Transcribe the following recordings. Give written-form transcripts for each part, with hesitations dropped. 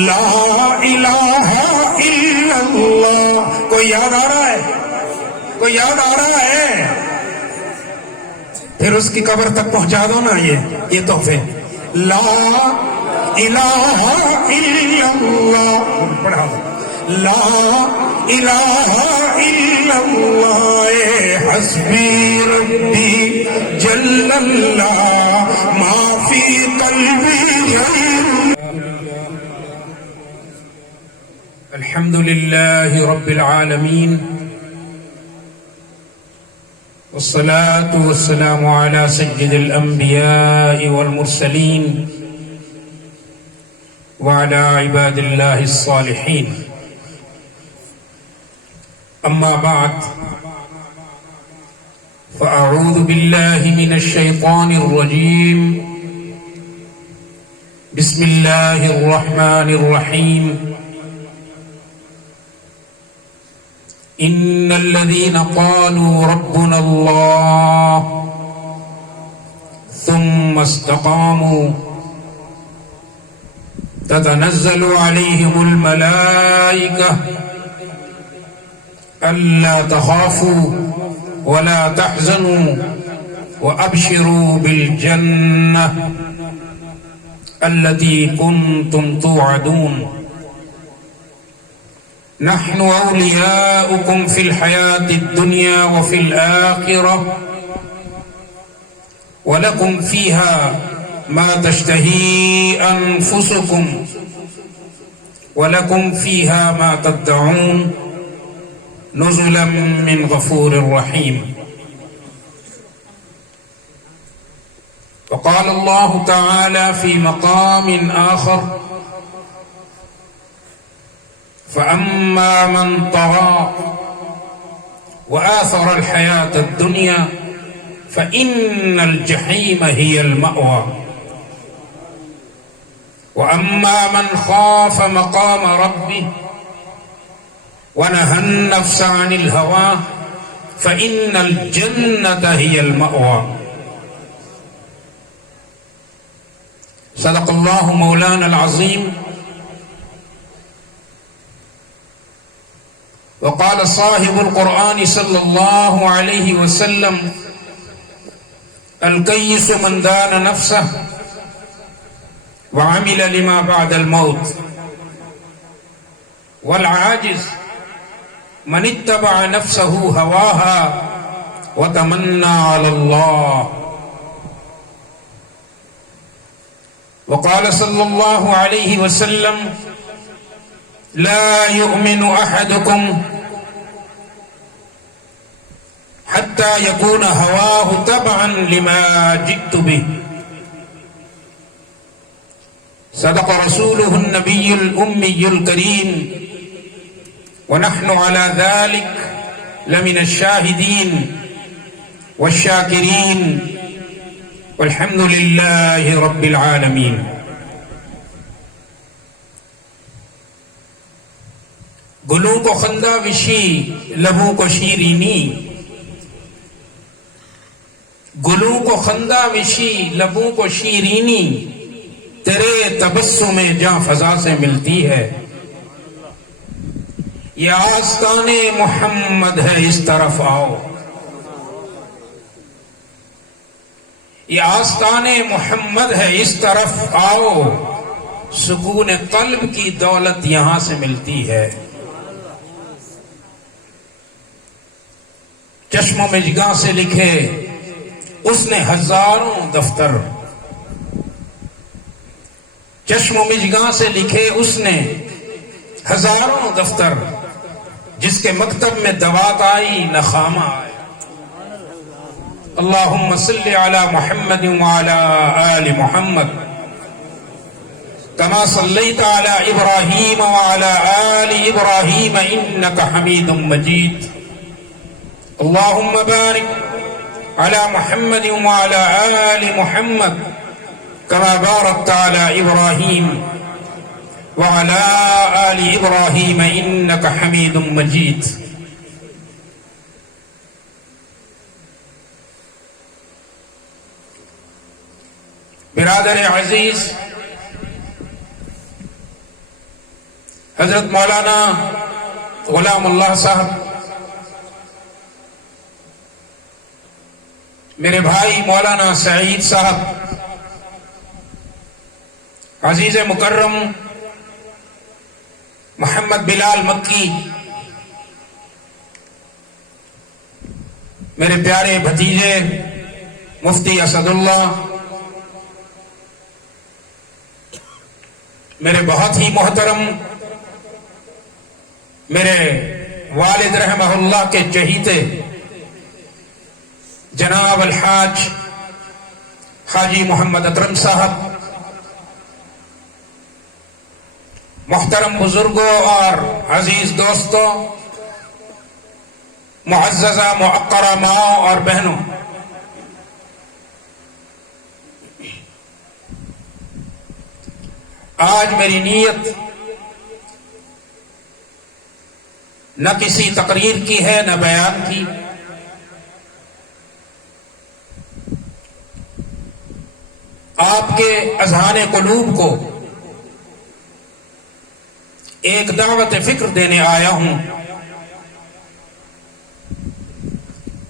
لا الہ الا اللہ. کوئی یاد آ رہا ہے؟ کوئی یاد آ رہا ہے؟ پھر اس کی قبر تک پہنچا دو نا یہ تحفے. لا الہ الا اللہ. پڑھا لا الہ الا اللہ حسبی ربی جل اللہ ما فی قلبی غیر. الحمد لله رب العالمين والصلاة والسلام على سيد الأنبياء والمرسلين وعلى عباد الله الصالحين. أما بعد فأعوذ بالله من الشيطان الرجيم. بسم الله الرحمن الرحيم. إن الذين قالوا ربنا الله ثم استقاموا تتنزل عليهم الملائكة ألا تخافوا ولا تحزنوا وأبشروا بالجنة التي كنتم توعدون. نحن أولياؤكم في الحياة الدنيا وفي الآخرة ولكم فيها ما تشتهي أنفسكم ولكم فيها ما تدعون نزلا من غفور رحيم. وقال الله تعالى في مقام آخر فأما من طغى وآثر الحياة الدنيا فإن الجحيم هي المأوى وأما من خاف مقام ربه ونهى النفس عن الهوى فإن الجنة هي المأوى. صدق الله مولانا العظيم. وقال صاحب القرآن صلى الله عليه وسلم الكيس من دان نفسه وعمل لما بعد الموت والعاجز من اتبع نفسه هواها وتمنى على الله. وقال صلى الله عليه وسلم لا يؤمن أحدكم حتى يكون هواه تبعا لما جئت به. صدق رسوله النبي الأمي الكريم ونحن على ذلك لمن الشاهدين والشاكرين والحمد لله رب العالمين. گلوں کو خندہ وشی لبوں کو شیرینی. گلوں کو خندہ وشی لبوں کو شیرینی تیرے تبسم جاں فضا سے ملتی ہے. یہ آستان محمد ہے اس طرف آؤ. یہ آستان محمد ہے اس طرف آؤ. سکون قلب کی دولت یہاں سے ملتی ہے. چشم و مژگاں سے لکھے اس نے ہزاروں دفتر. چشم و مژگاں سے لکھے اس نے ہزاروں دفتر. جس کے مکتب میں دوات آئی نہ خامہ آئے. اللہم صلی علی محمد وعلی آل محمد کما صلیت علی ابراہیم وعلی آل ابراہیم انک حمید مجید. اللهم بارك على محمد وعلى آل محمد كما باركت على إبراهيم وعلى آل إبراهيم إنك حميد مجيد. برادر عزیز، حضرت مولانا غلام اللہ صاحب، میرے بھائی مولانا سعید صاحب، عزیز مکرم محمد بلال مکی، میرے پیارے بھتیجے مفتی اسد اللہ، میرے بہت ہی محترم میرے والد رحمہ اللہ کے چہیتے جناب الحاج حاجی محمد اکرم صاحب، محترم بزرگوں اور عزیز دوستوں، معززہ معقرہ ماؤں اور بہنوں، آج میری نیت نہ کسی تقریر کی ہے نہ بیان کی، آپ کے اذہان قلوب کو ایک دعوت فکر دینے آیا ہوں۔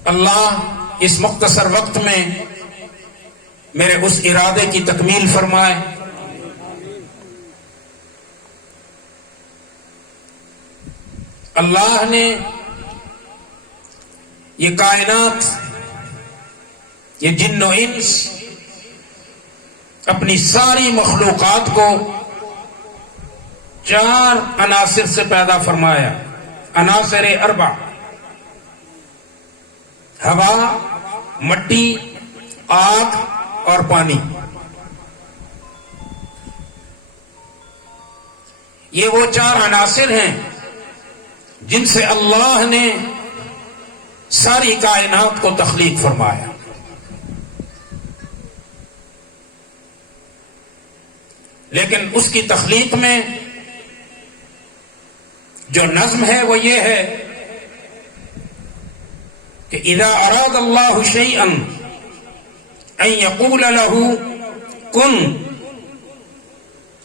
اللہ اس مختصر وقت میں میرے اس ارادے کی تکمیل فرمائے۔ اللہ نے یہ کائنات، یہ جن و انس، اپنی ساری مخلوقات کو 4 عناصر سے پیدا فرمایا، عناصر اربع: ہوا، مٹی، آگ اور پانی۔ یہ وہ 4 عناصر ہیں جن سے اللہ نے ساری کائنات کو تخلیق فرمایا۔ لیکن اس کی تخلیق میں جو نظم ہے وہ یہ ہے کہ اذا اراد اللہ شیئا ان یقول له کن،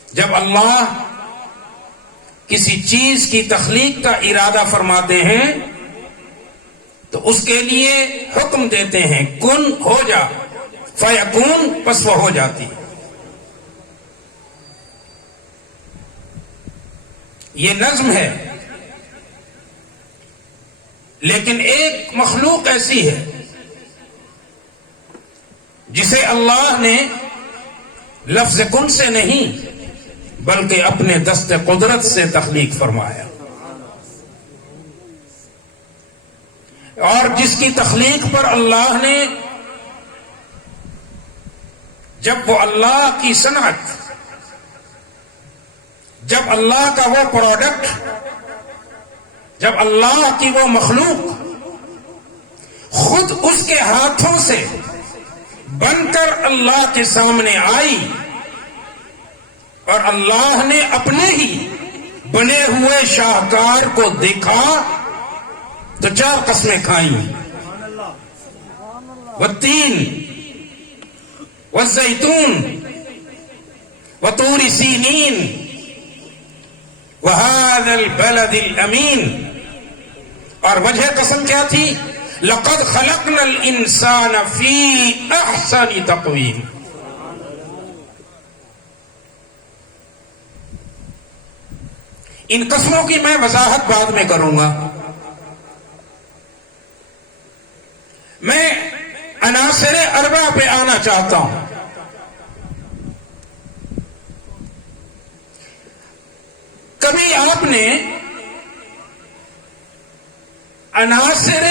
جب اللہ کسی چیز کی تخلیق کا ارادہ فرماتے ہیں تو اس کے لیے حکم دیتے ہیں، کن ہو جا، فیکون، پس وہ ہو جاتی۔ یہ نظم ہے۔ لیکن ایک مخلوق ایسی ہے جسے اللہ نے لفظ کن سے نہیں بلکہ اپنے دست قدرت سے تخلیق فرمایا، اور جس کی تخلیق پر اللہ نے، جب وہ اللہ کی صنعت، جب اللہ کا وہ پروڈکٹ، جب اللہ کی وہ مخلوق خود اس کے ہاتھوں سے بن کر اللہ کے سامنے آئی اور اللہ نے اپنے ہی بنے ہوئے شاہکار کو دیکھا تو 4 قسمیں کھائیں، والتین والزیتون وطور سینین وهذا البلد الامین۔ اور وجہ قسم کیا تھی؟ لقد خلقنا الانسان فی احسن تقویم۔ ان قسموں کی میں وضاحت بعد میں کروں گا۔ میں عناصر اربع پہ آنا چاہتا ہوں۔ کبھی آپ نے عناصر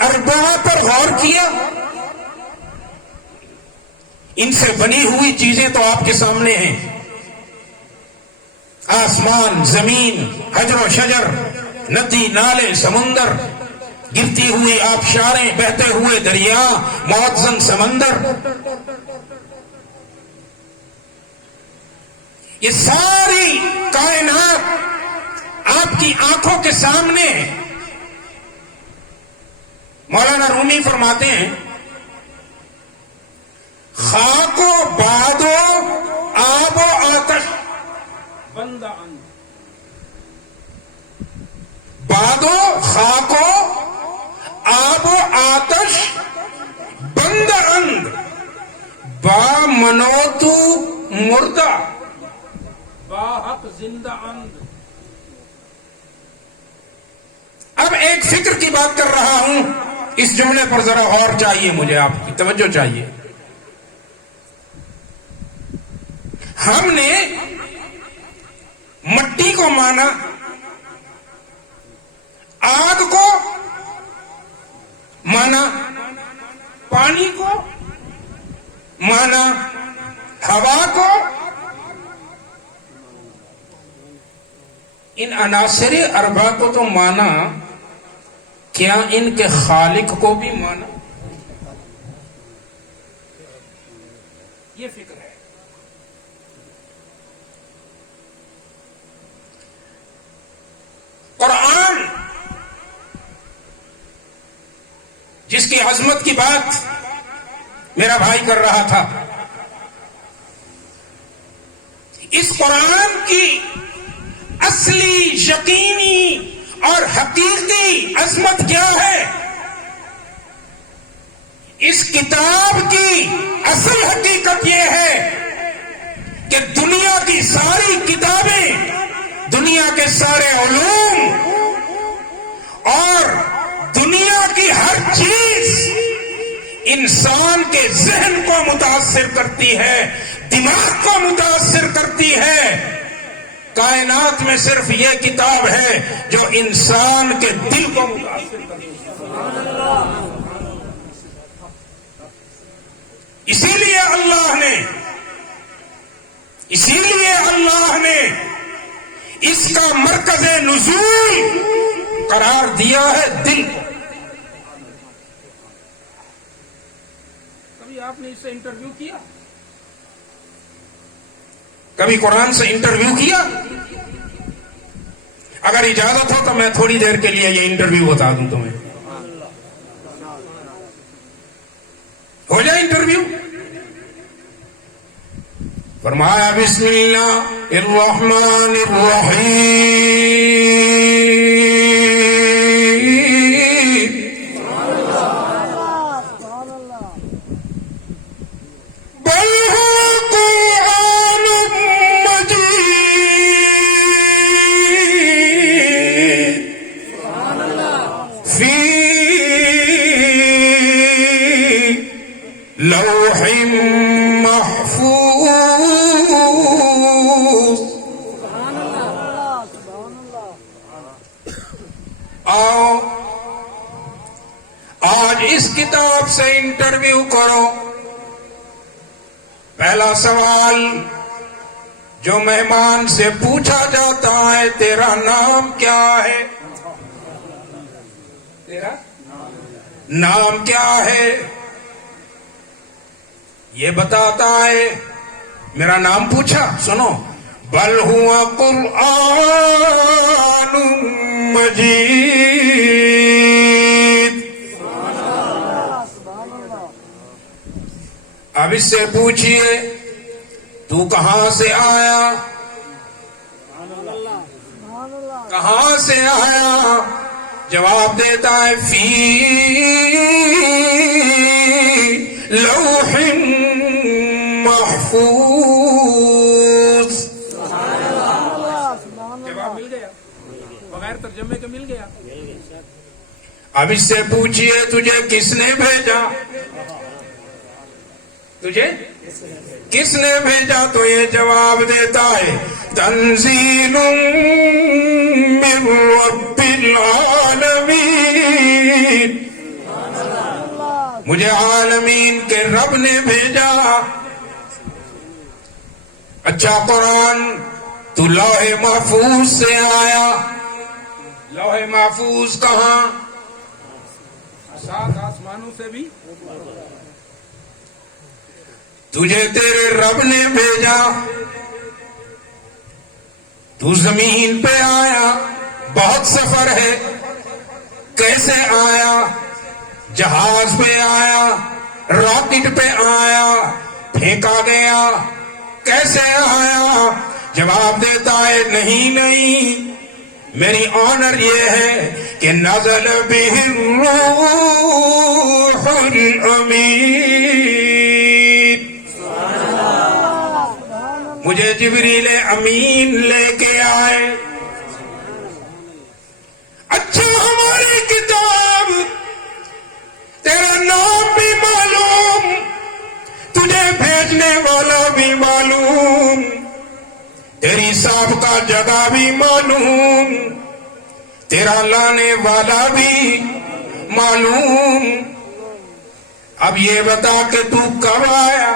اربع پر غور کیا؟ ان سے بنی ہوئی چیزیں تو آپ کے سامنے ہیں، آسمان، زمین، حجر و شجر، ندی، نالے، سمندر، گرتی ہوئی آبشاریں، بہتے ہوئے دریا، معتزن سمندر، یہ ساری کائنات آپ کی آنکھوں کے سامنے ہے۔ مولانا رومی فرماتے ہیں، خاک و باد و آب و آتش بندہ بادو خاکو آب و آتش بند اند با منوتو مردہ با حق زندہ اند. اب ایک فکر کی بات کر رہا ہوں، اس جملے پر ذرا غور چاہیے، مجھے آپ کی توجہ چاہیے. ہم نے مٹی کو مانا، آگ کو مانا، پانی کو مانا، ہوا کو. ان عناصر اربع کو تو مانا، کیا ان کے خالق کو بھی مانا؟ یہ فکر ہے. قرآن جس کی عظمت کی بات میرا بھائی کر رہا تھا، اس قرآن کی اصلی یقینی اور حقیقی عظمت کیا ہے؟ اس کتاب کی اصل حقیقت یہ ہے کہ دنیا کی ساری کتابیں، دنیا کے سارے علوم اور دنیا کی ہر چیز انسان کے ذہن کو متاثر کرتی ہے، دماغ کو متاثر کرتی ہے. کائنات میں صرف یہ کتاب ہے جو انسان کے دل کو متاثر کرتی ہے. اسی لیے اللہ نے اس کا مرکز نزول قرار دیا ہے دل کو. کبھی آپ نے اس سے انٹرویو کیا؟ کبھی قرآن سے انٹرویو کیا؟ اگر اجازت ہو تو میں تھوڑی دیر کے لیے یہ انٹرویو بتا دوں تمہیں. ہو جائے انٹرویو. فرمایا بسم اللہ الرحمن الرحیم لوح محفوظ. آؤ آج اس کتاب سے انٹرویو کرو. پہلا سوال جو مہمان سے پوچھا جاتا ہے، تیرا نام کیا ہے؟ تیرا نام کیا ہے؟ یہ بتاتا ہے میرا نام پوچھا، سنو، بل ہوا قرآن مجید. اب اس سے پوچھئے تو کہاں سے آیا؟ کہاں سے آیا؟ جواب دیتا ہے فی لوح محفوظ. جواب مل گیا، بغیر ترجمے کے مل گیا. اب اس سے پوچھئے تجھے کس نے بھیجا؟ تجھے کس نے بھیجا؟ تو یہ جواب دیتا ہے تنزیل من رب العالمین. مجھے عالمین کے رب نے بھیجا. اچھا قرآن تو لوح محفوظ سے آیا. لوح محفوظ کہاں؟ سات آسمانوں سے بھی. تجھے تیرے رب نے بھیجا، تو زمین پہ آیا. بہت سفر ہے. کیسے آیا؟ جہاز پہ آیا، راکٹ پہ آیا، پھینکا گیا. کیسے آیا؟ جواب دیتا ہے نہیں، میری آنر یہ ہے کہ نزل بہ الروح الامین، مجھے جبریل امین لے کے آئے. اچھا ہماری کتاب، تیرا نام بھی معلوم، تجھے بھیجنے والا بھی معلوم، تیری سابقہ جگہ بھی معلوم، تیرا لانے والا بھی معلوم. اب یہ بتا کہ تو کب آیا،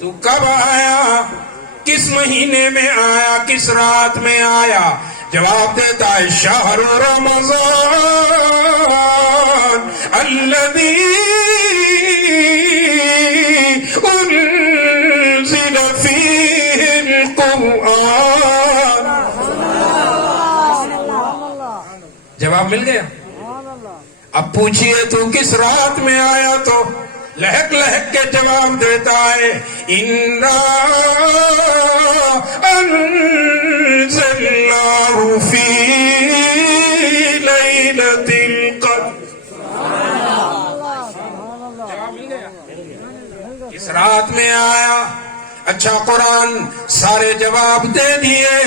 تو کب آیا، کس مہینے میں آیا، کس رات میں آیا؟ جواب دیتا ہے شہر رمضان الذی انزل فیہ القرآن. جواب مل گیا. اب پوچھئے تو کس رات میں آیا، تو لہک لہک کے جواب دیتا ہے اِنَّا أَنزَلْنَاهُ فِي لَيْلَةِ الْقَدْرِ. جواب مل گیا. کس رات میں آیا؟ اچھا قرآن سارے جواب دے دیے.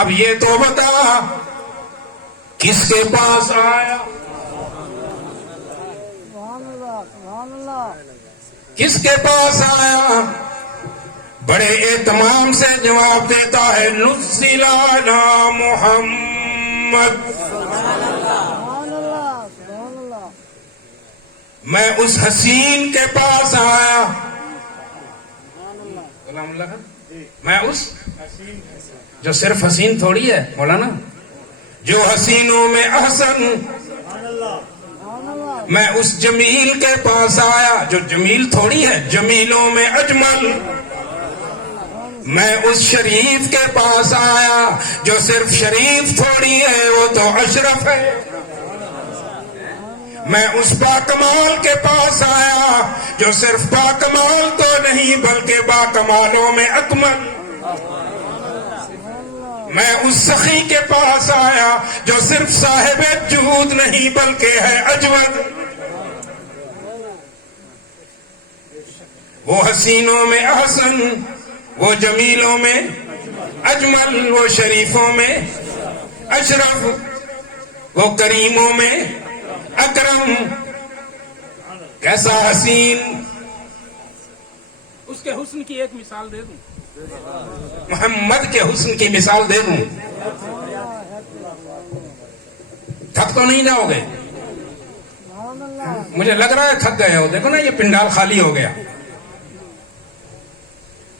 اب یہ تو بتا کس کے پاس آیا، کس کے پاس آیا؟ بڑے اہتمام سے جواب دیتا ہے نزل علی محمد. میں اس حسین کے پاس آیا. میں اس جو صرف حسین تھوڑی ہے مولانا، جو حسینوں میں احسن، میں اس جمیل کے پاس آیا جو جمیل تھوڑی ہے، جمیلوں میں اجمل. میں اس شریف کے پاس آیا جو صرف شریف تھوڑی ہے، وہ تو اشرف ہے. میں اس باکمال کے پاس آیا جو صرف باکمال تو نہیں بلکہ باکمالوں میں اکمل. میں اس سخی کے پاس آیا جو صرف صاحب جود نہیں بلکہ ہے اجود. وہ حسینوں میں احسن، وہ جمیلوں میں اجمل، وہ شریفوں میں اشرف، وہ کریموں میں اکرم. کیسا حسین. اس کے حسن کی ایک مثال دے دوں، محمد کے حسن کی مثال دے دوں. تھک تو نہیں جاؤ گے؟ مجھے لگ رہا ہے تھک گئے ہو. دیکھو نا یہ پنڈال خالی ہو گیا.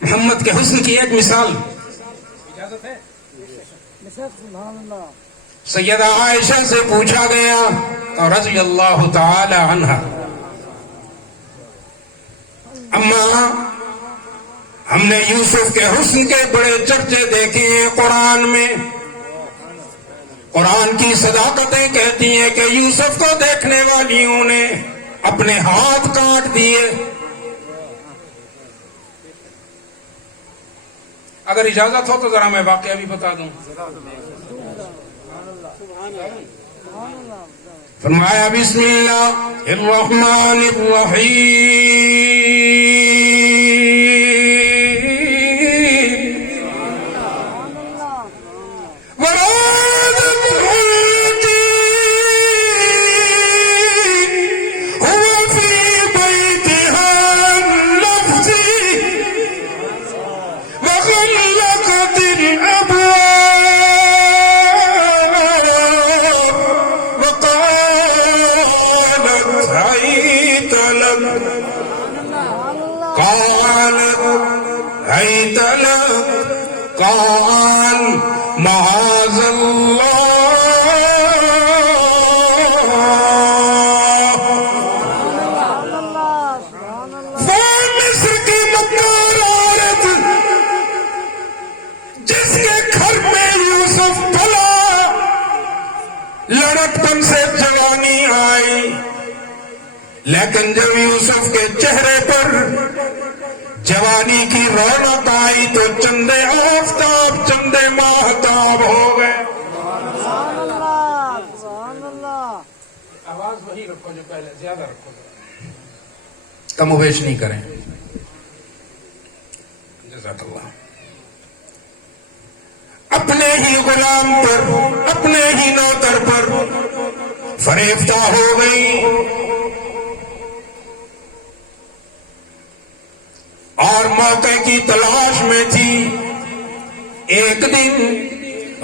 محمد کے حسن کی ایک مثال. اجازت ہے؟ سیدہ عائشہ سے پوچھا گیا رضی اللہ تعالی عنہا، اماں ہم نے یوسف کے حسن کے بڑے چرچے دیکھے ہیں قرآن میں. قرآن کی صداقتیں کہتی ہیں کہ یوسف کو دیکھنے والیوں نے اپنے ہاتھ کاٹ دیے. اگر اجازت ہو تو ذرا میں واقعہ بھی بتا دوں. فرمایا بسم اللہ الرحمن الرحیم قال معاذ اللہ. مصر کی مکار عورت جس کے گھر میں یوسف پلا، لڑکپن سے جوانی آئی، لیکن جب یوسف کے چہرے پر جوانی کی رونق آئی تو چندے آفتاب کامیاب ہو گئے. آواز وہی رکھو جو پہلے، زیادہ رکھو. کم و بیش نہیں کریں. جزاک اللہ. اپنے ہی غلام پر، اپنے ہی نوکر پر فریفتہ ہو گئی اور موقع کی تلاش میں تھی. ایک دن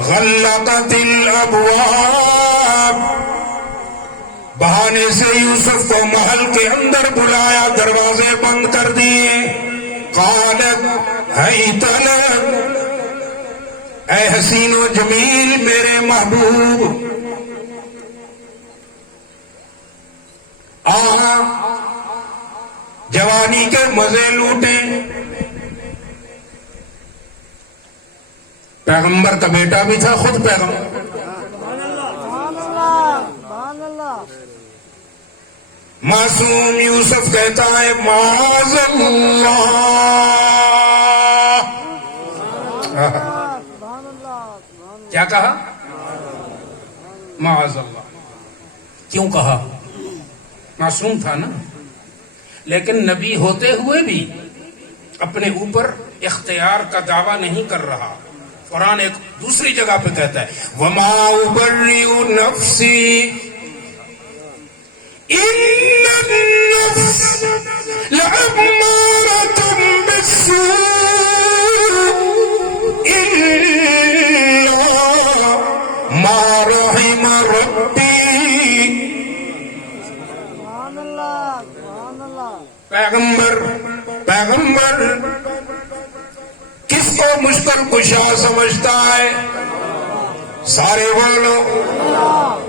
غلقت الابواب، بہانے سے یوسف کو محل کے اندر بلایا، دروازے بند کر دیے. قالت حیت لک، اے حسین و جمیل میرے محبوب، جوانی کے مزے لوٹیں. پیغمبر کا بیٹا بھی تھا، خود پیغمبر. معصوم یوسف کہتا ہے معاذ اللہ. کیا کہا؟ معاذ اللہ. کیوں کہا؟ معصوم تھا نا، لیکن نبی ہوتے ہوئے بھی اپنے اوپر اختیار کا دعویٰ نہیں کر رہا. قرآن ایک دوسری جگہ پہ کہتا ہے وما ابرئ نفسی ان النفس لامارۃ بالسوء الا ما رحم ربی. پیغمبر کس کو مشکل کشا سمجھتا ہے؟ سارے بولو.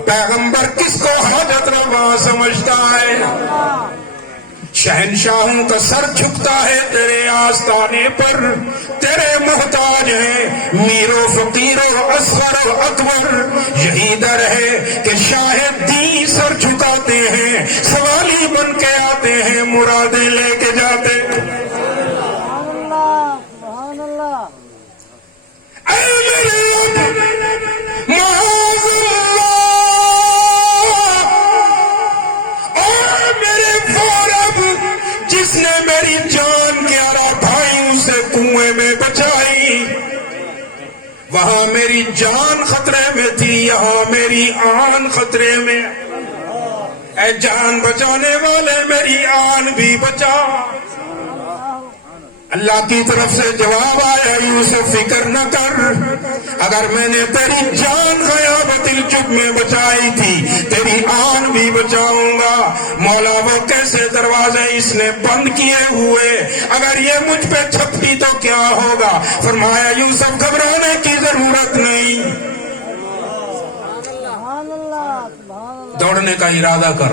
پیغمبر کس کو حاجت روا سمجھتا ہے؟ شہنشاہوں کا سر جھکتا ہے تیرے آستانے پر، تیرے محتاج ہیں میر و فقیر و اصغر و اکبر. یہی در ہے کہ شاہد دین سر جھکاتے ہیں، سوالی بن کے آتے ہیں، مرادیں لے کے جاتے. اے میرے رب معاذ اللہ، اور میرے فورب جس نے میری جان 11 بھائیوں سے کنویں میں بچائی، وہاں میری جان خطرے میں تھی، یہاں میری آن خطرے میں. اے جان بچانے والے میری آن بھی بچا. اللہ کی طرف سے جواب آیا یوسف فکر نہ کر، اگر میں نے تیری جان غیابت الجب میں بچائی تھی تیری آن بھی بچاؤں گا. مولا وہ کیسے دروازے اس نے بند کیے ہوئے، اگر یہ مجھ پہ چھپی تو کیا ہوگا؟ فرمایا یوسف گھبرانے کی ضرورت نہیں، دوڑنے کا ارادہ کر.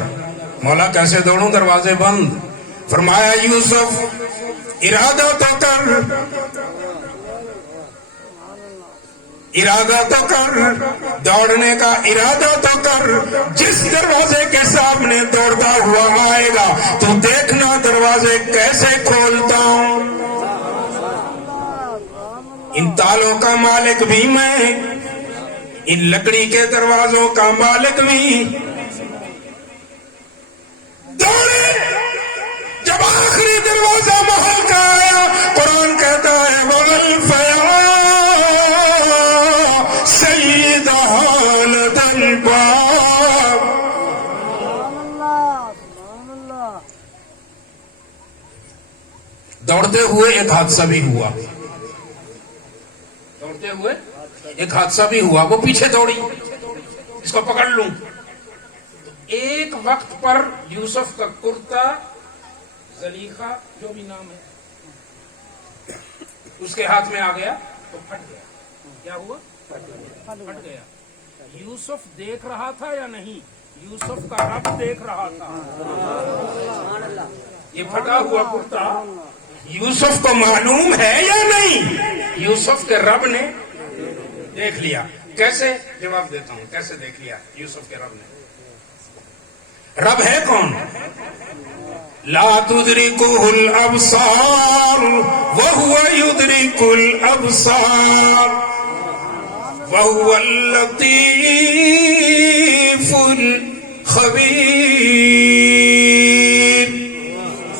مولا کیسے دوڑوں، دروازے بند. فرمایا یوسف ارادہ تو کر، ارادہ تو کر، دوڑنے کا ارادہ تو کر. جس دروازے کے سامنے دوڑتا ہوا آئے گا تو دیکھنا دروازے کیسے کھولتا ہوں. ان تالوں کا مالک بھی میں، ان لکڑی کے دروازوں کا مالک بھی. دوڑے. جب آخری دروازہ محل کا آیا، قرآن کہتا ہے وَالْفَيَا سَيِّدَهَا لَدَى الْبَابِ. دوڑتے ہوئے ایک حادثہ بھی ہوا، دوڑتے ہوئے ایک حادثہ بھی ہوا. وہ پیچھے دوڑی، اس کو پکڑ لوں. ایک وقت پر یوسف کا کرتا زلیخا جو بھی نام ہے اس کے ہاتھ میں آ گیا تو پھٹ گیا. کیا ہوا؟ پھٹ گیا. یوسف دیکھ رہا تھا یا نہیں؟ یوسف کا رب دیکھ رہا تھا. یہ پھٹا ہوا کرتا یوسف کو معلوم ہے یا نہیں؟ یوسف کے رب نے دیکھ لیا. کیسے؟ جواب دیتا ہوں کیسے دیکھ لیا یوسف کے رب نے. رب ہے کون؟ لا تدرکہ الابصار وہو یدرک الابصار. وهو اللطيف الخبير.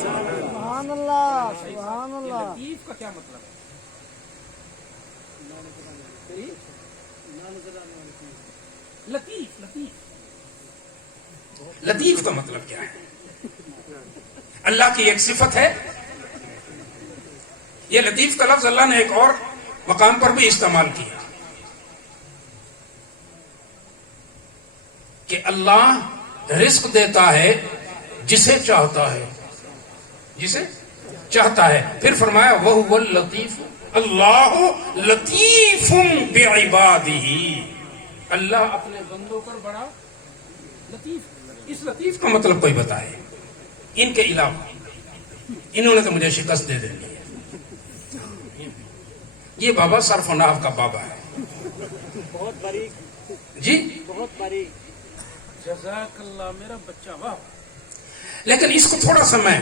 سبحان اللہ سبحان اللہ. لطیف کا کیا مطلب ہے؟ لطیف لطیف لطیف کا مطلب کیا ہے؟ اللہ کی ایک صفت ہے. یہ لطیف کا لفظ اللہ نے ایک اور مقام پر بھی استعمال کیا کہ اللہ رزق دیتا ہے جسے چاہتا ہے، جسے چاہتا ہے. پھر فرمایا وَهُوَ اللَّطِيفُ، اللہ لطیف بعبادہ. اللہ اپنے بندوں پر بڑا لطیف. اس لطیف کا مطلب کوئی بتائے ان کے علاوہ. انہوں نے تو مجھے شکست دے دینی ہے. یہ بابا صرف و نحو کا بابا ہے بہت باریک جی. بہت باریک. جزاک اللہ میرا بچہ واہ. لیکن اس کو تھوڑا سا میں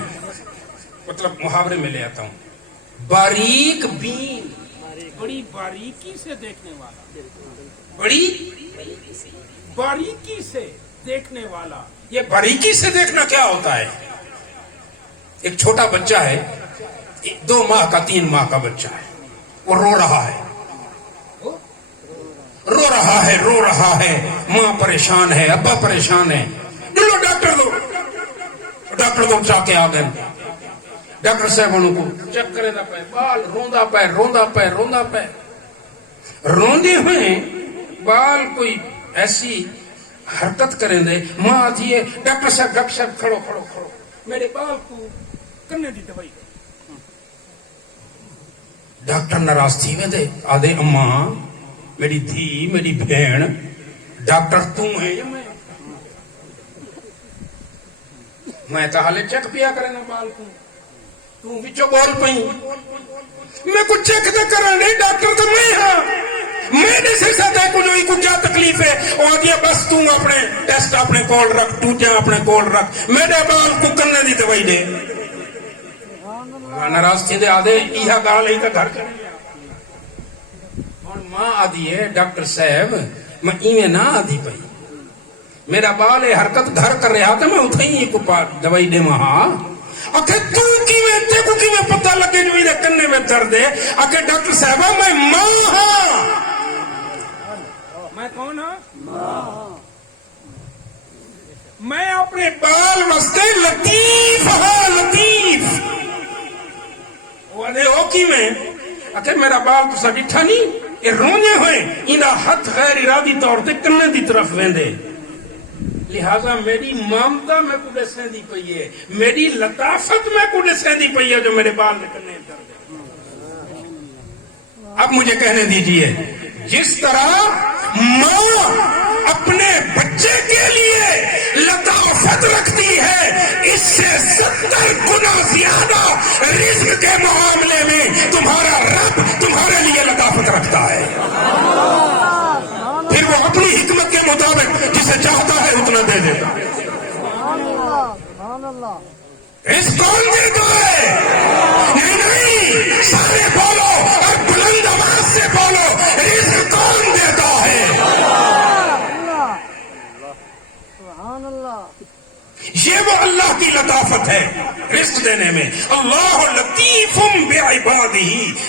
مطلب محاورے میں لے آتا ہوں. باریک بین، بڑی باریکی سے دیکھنے والا، بڑی باریکی سے دیکھنے والا. یہ باریکی سے دیکھنا کیا ہوتا ہے؟ ایک چھوٹا بچہ ہے، 2 ماہ کا 3 ماہ کا بچہ ہے، وہ رو رہا ہے، رو رہا ہے، رو رہا ہے. ماں پریشان ہے، ابا پریشان ہے. لو ڈاکٹر دو، ڈاکٹر دو چاہ کے آ گئے. ڈاکٹر صاحب انہوں کو چیک کرے دا پہ بال روندا پہ روندا پہ روندا پہ روندے ہوئے بال کوئی ایسی حرکت کریں دے. ماں آتی ہے ڈاکٹر صاحب گپ شپ کھڑو کھڑو کھڑو میرے بال کو کرنے دی دوائی دے. ڈاکٹر ناراض تھی وے دے آدھے اماں میری دھی میری بہن ڈاکٹر تم ہے یا میں تو حالے چیک پیا کرے نا بال کو تم وچوں بول پئی میں کچھ چیک نہ کرا نہیں ڈاکٹر تو میں ہاں میں نے سے ساتھ کو جو کو کیا تکلیف ہے او آدیا بس تم اپنے ٹیسٹ اپنے کول رکھ ٹوٹیاں اپنے کول رکھ میرے بال کو کرنے دی دوائی دے. ناراض تھی دے آدھے یہ گال ہی تو گھر چلے گیا. اور ماں آدھی ہے ڈاکٹر صاحب میں ایویں نہ آدھی پئی میرا بال حرکت گھر کر رہا تھا میں اتھے ہی کو دوائی دے مہا آخر تو کیویں تے کو کیویں پتہ لگے جو میرے کنے میں درد ہے. آخر ڈاکٹر صاحب میں ماں ہاں. میں کون ہاں؟ میں اپنے بال واسطے لطیف ہاں لطیف. وہ کی میں آخر میرا بال تو سا ڈٹھا نہیں یہ رونے ہوئے انہا ہاتھ غیر ارادی طور تے کنے دی طرف ویندے. لہذا میری مامتا میں کو دسیں دی پئی ہے میری لطافت میں کو دسیں دی پئی ہے جو میرے بال میں کرنے درد ہے. اب مجھے کہنے دیجئے جس طرح ماں اپنے بچے کے لیے لطافت رکھتی ہے اس سے 70 گنا زیادہ رزق کے معاملے میں تمہارا رب تمہارے لیے لطافت رکھتا ہے. پھر وہ اپنی حکمت کے مطابق جسے چاہتا ہے اتنا دے دیتا ہے. سبحان اللہ سبحان اللہ. اس کون دیتا ہے؟ نہیں سارے بولو اور بلند آواز سے بولو رزق کون دیتا ہے؟ سبحان اللہ. یہ وہ اللہ کی لطافت ہے رزق دینے میں. اللہ لطیف بعبادہ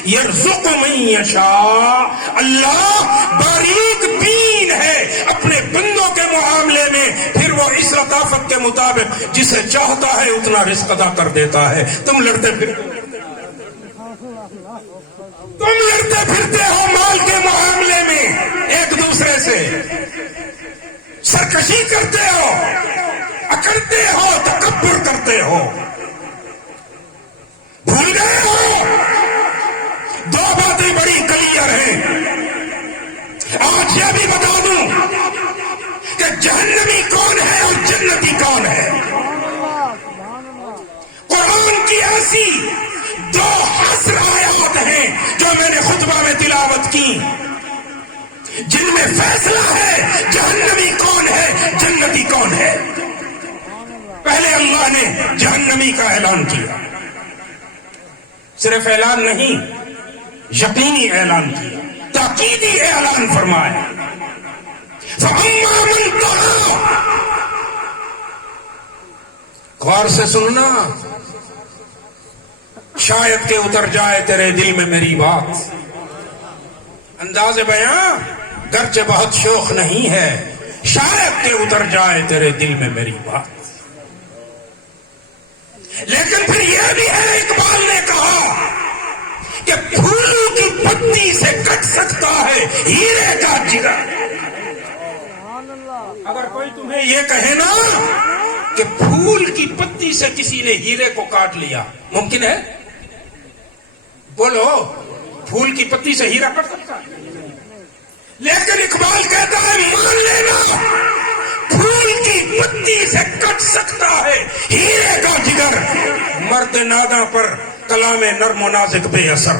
یرزق من یشاء. اللہ باریک بین ہے اپنے بندوں کے معاملے میں پھر وہ اس لطافت کے مطابق جسے چاہتا ہے اتنا رزق ادا کر دیتا ہے. تم لڑتے پھرتے ہو مال کے معاملے میں ایک دوسرے سے سرکشی کرتے ہو اکڑتے ہو تکبر کرتے ہو. بھول گئے ہو 2 باتیں بڑی کلیئر ہیں. آج یہ بھی بتا دوں کہ جہنمی کون ہے اور جنتی کون ہے. قرآن کی ایسی 2 حسر آیات ہیں جو میں نے خطبہ میں تلاوت کی جن میں فیصلہ ہے جہنمی کون ہے جنتی کون ہے. پہلے اللہ نے جہنمی کا اعلان کیا. صرف اعلان نہیں یقینی اعلان کیا. تاکیدی اعلان فرمایا فَأَمَّا مَنْ طَغَىٰ. غور سے سننا، شاید کہ اتر جائے تیرے دل میں میری بات. انداز بیاں گرچہ بہت شوق نہیں ہے، شاید کہ اتر جائے تیرے دل میں میری بات. لیکن پھر یہ بھی ہے، اقبال نے کہا کہ پھولوں کی پتی سے کٹ سکتا ہے ہیرے کا جگر. اگر کوئی تمہیں یہ کہے نا کہ پھول کی پتی سے کسی نے ہیرے کو کاٹ لیا، ممکن ہے؟ بولو، پھول کی پتی سے ہیرا کٹ سکتا ہے؟ لیکن اقبال کہتا ہے مان لینا، پھول کی پتی سے کٹ سکتا ہے ہیرے کا جگر. مرد ناداں پر کلام نرم و نازک بے اثر.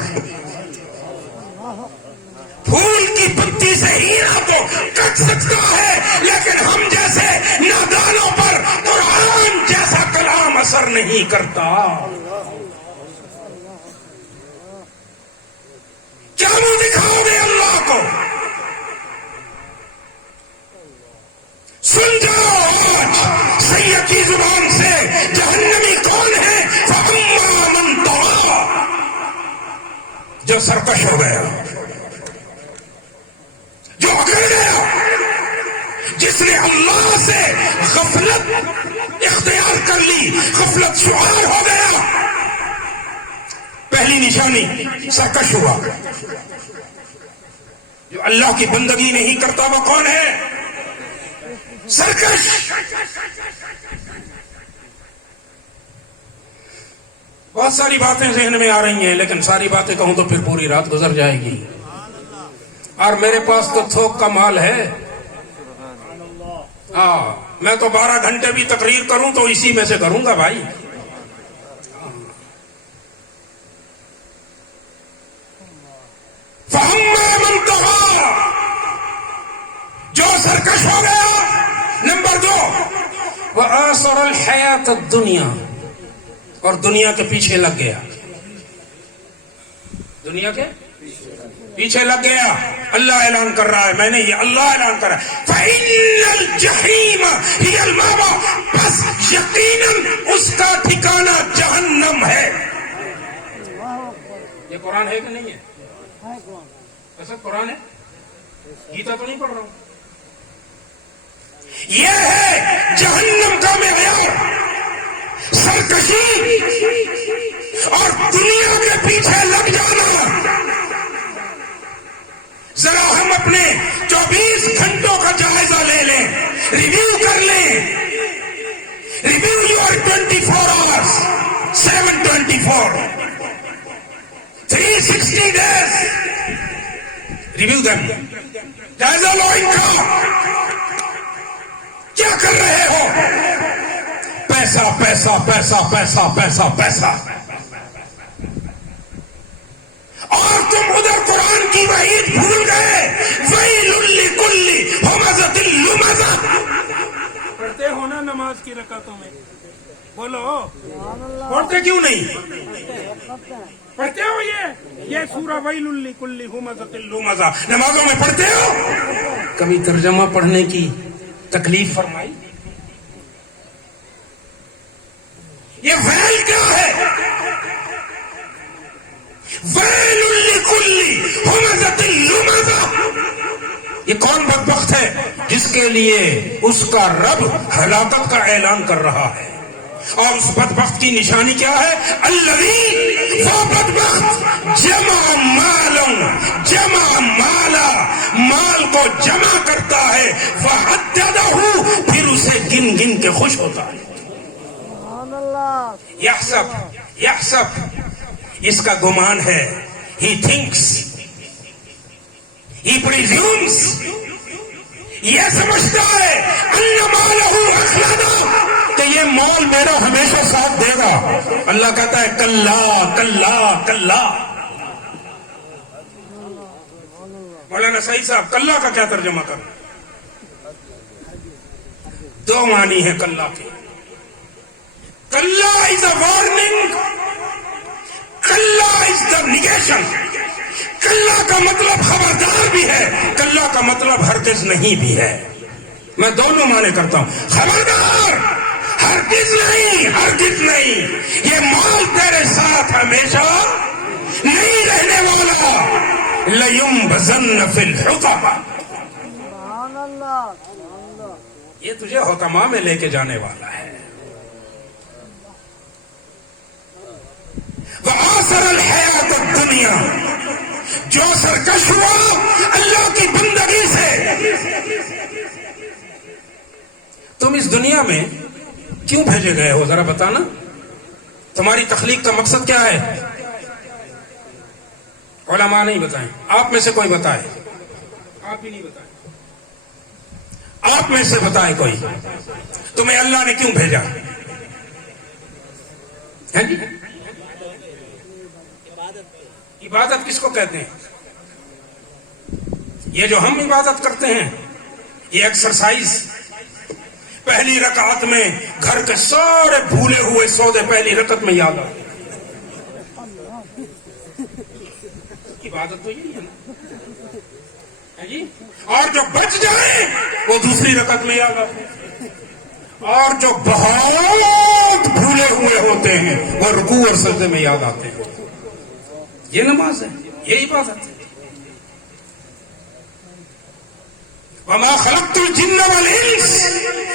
پھول کی پتی سے ہیرا تو کٹ سکتا ہے، لیکن ہم جیسے نادانوں پر قرآن جیسا کلام اثر نہیں کرتا. کیا منہ دکھاؤ گے اللہ کو؟ سن جاؤ آج سید کی زبان سے جہنمی کون ہے. فَأَمَّا مَنْ طَغَىٰ. جو سرکش ہو گیا، جو اکڑ گیا، جس نے اللہ سے غفلت اختیار کر لی، غفلت شعار ہو گیا. پہلی نشانی سرکش ہوا. جو اللہ کی بندگی نہیں کرتا وہ کون ہے؟ سرکش. بہت ساری باتیں ذہن میں آ رہی ہیں، لیکن ساری باتیں کہوں تو پھر پوری رات گزر جائے گی، اور میرے پاس تو تھوک کا مال ہے. میں تو 12 گھنٹے بھی تقریر کروں تو اسی میں سے کروں گا بھائی. فَأَمَّا مَنْ طَغَىٰ. جو سرکش ہو گیا. نمبر 2، وَآثَرَ الْحَيَاةَ الدُّنْيَا. اور دنیا کے پیچھے لگ گیا. دنیا کے پیچھے لگ گیا. اللہ اعلان کر رہا ہے، میں نے یہ اللہ اعلان کر رہا ہے فَإِنَّ الْجَحِيمَ هِيَ الْمَأْوَىٰ. بس یقیناً اس کا ٹھکانہ جہنم ہے. یہ قرآن ہے کہ نہیں ہے؟ ایسا قرآن ہے؟ گیتا تو نہیں پڑھ رہا ہوں. یہ ہے جہنم کا معیار. سرکشی اور دنیا کے پیچھے لگ جانا. ذرا ہم اپنے 24 گھنٹوں کا جائزہ لے لیں، ریویو کر لیں. Review your 24 hours 724 360 days. Review دم. جائزہ لو ان کا. کیا کر رہے ہو؟ پیسہ پیسہ پیسہ پیسہ پیسہ پیسہ، اور تم ادھر قرآن کی وعید بھول گئے. وَيْلٌ لِكُلِّ ہُمَزَةٍ لُمَزَةٍ. پڑھتے ہو نا نماز کی رکعتوں میں؟ بولو، پڑھتے کیوں نہیں؟ پڑھتے ہو یہ سورہ وَيْلٌ لِكُلِّ ہُمَزَةٍ لُمَزَةٍ نمازوں میں پڑھتے ہو؟ کبھی ترجمہ پڑھنے کی تکلیف فرمائی؟ یہ ویل کیا ہے؟ ویل لکل ہمزۃ لمزہ. یہ کون بدبخت ہے جس کے لیے اس کا رب ہلاکت کا اعلان کر رہا ہے؟ اور اس بدبخت کی نشانی کیا ہے؟ الذی، وہ بدبخت جمع مالا، مال کو جمع کرتا ہے، فعددہ، پھر اسے گن گن کے خوش ہوتا ہے. یحسب، اس کا گمان ہے. ہی تھنکس، ہی پریزیومس، یہ سمجھتا ہے ان مالہ اخلدہ، کہ یہ مال میرا ہمیشہ ساتھ دے گا. اللہ کہتا ہے کلا کلا کلا. مولانا سعید صاحب کلا کا کیا ترجمہ کرنا؟ 2 معنی ہے کلا کے. کلا از اے وارننگ، کلا از دا نیگیشن. کلّا کا مطلب خبردار بھی ہے، کلّا کا مطلب ہرگز نہیں بھی ہے. میں دونوں معنی کرتا ہوں. خبردار، ہرگز نہیں، ہرگز نہیں. یہ مال تیرے ساتھ ہمیشہ نہیں رہنے والا. لَيُنبَذَنَّ فِي الْحُطَمَةِ، سبحان اللہ سبحان اللہ. یہ تجھے حطمہ میں لے کے جانے والا ہے. وَآثَرَ الْحَيَاةَ الدُّنْيَا، جو سرکش ہوا اللہ کی بندگی سے. تم اس دنیا میں کیوں بھیجے گئے ہو ذرا بتانا. تمہاری تخلیق کا مقصد کیا ہے؟ علماء نہیں بتائیں، آپ میں سے کوئی بتائے. آپ بھی نہیں بتائیں، آپ میں سے بتائے کوئی. تمہیں اللہ نے کیوں بھیجا ہے جی؟ عبادت کس کو کہتے ہیں؟ یہ جو ہم عبادت کرتے ہیں، یہ ایکسرسائز. پہلی رکعت میں گھر کے سارے بھولے ہوئے سودے پہلی رکعت میں یاد آتے. عبادت تو یہی ہے نا جی. اور جو بچ جائیں وہ دوسری رکعت میں یاد آتے ہیں. اور جو بہت بھولے ہوئے ہوتے ہیں وہ رکوع اور سجدے میں یاد آتے ہیں. یہ نماز ہے، یہ عبادت ہے. وَمَا خَلَقْتُ الْجِنَّ وَالْإِنسَ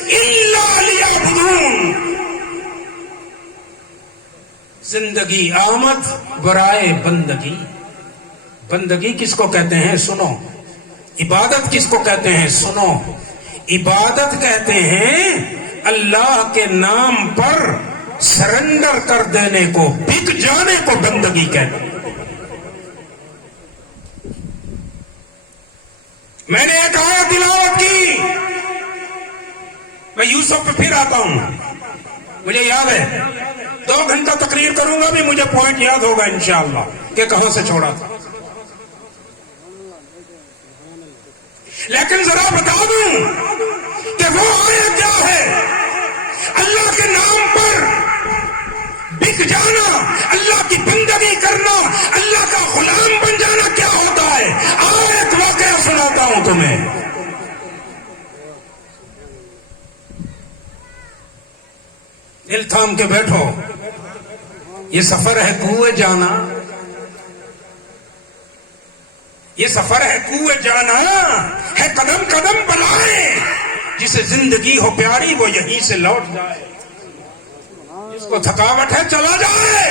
إِلَّا لِيَعْبُدُونِ. زندگی آمد برائے بندگی. بندگی کس کو کہتے ہیں؟ سنو. عبادت کس کو کہتے ہیں؟ سنو. عبادت کہتے ہیں اللہ کے نام پر سرنڈر کر دینے کو، بک جانے کو بندگی کہتے ہیں. میں نے ایک آیت تلاوت کی، میں یوسف پہ پھر آتا ہوں. مجھے یاد ہے 2 گھنٹہ تقریر کروں گا بھی مجھے پوائنٹ یاد ہوگا انشاءاللہ کہ کہاں سے چھوڑا تھا. لیکن ذرا بتا دوں کہ وہ آیت کیا ہے. اللہ کے نام پر بک جانا، اللہ کی بندگی کرنا، اللہ کا غلام بن جانا کیا ہوتا ہے. آیت واقعہ سناتا ہوں تمہیں. دل تھام کے بیٹھو. یہ سفر ہے کوئے جانا، یہ سفر ہے کوئے جانا، ہے قدم قدم بلائے. جسے زندگی ہو پیاری وہ یہیں سے لوٹ جائے، جس کو تھکاوٹ ہے چلا جائے.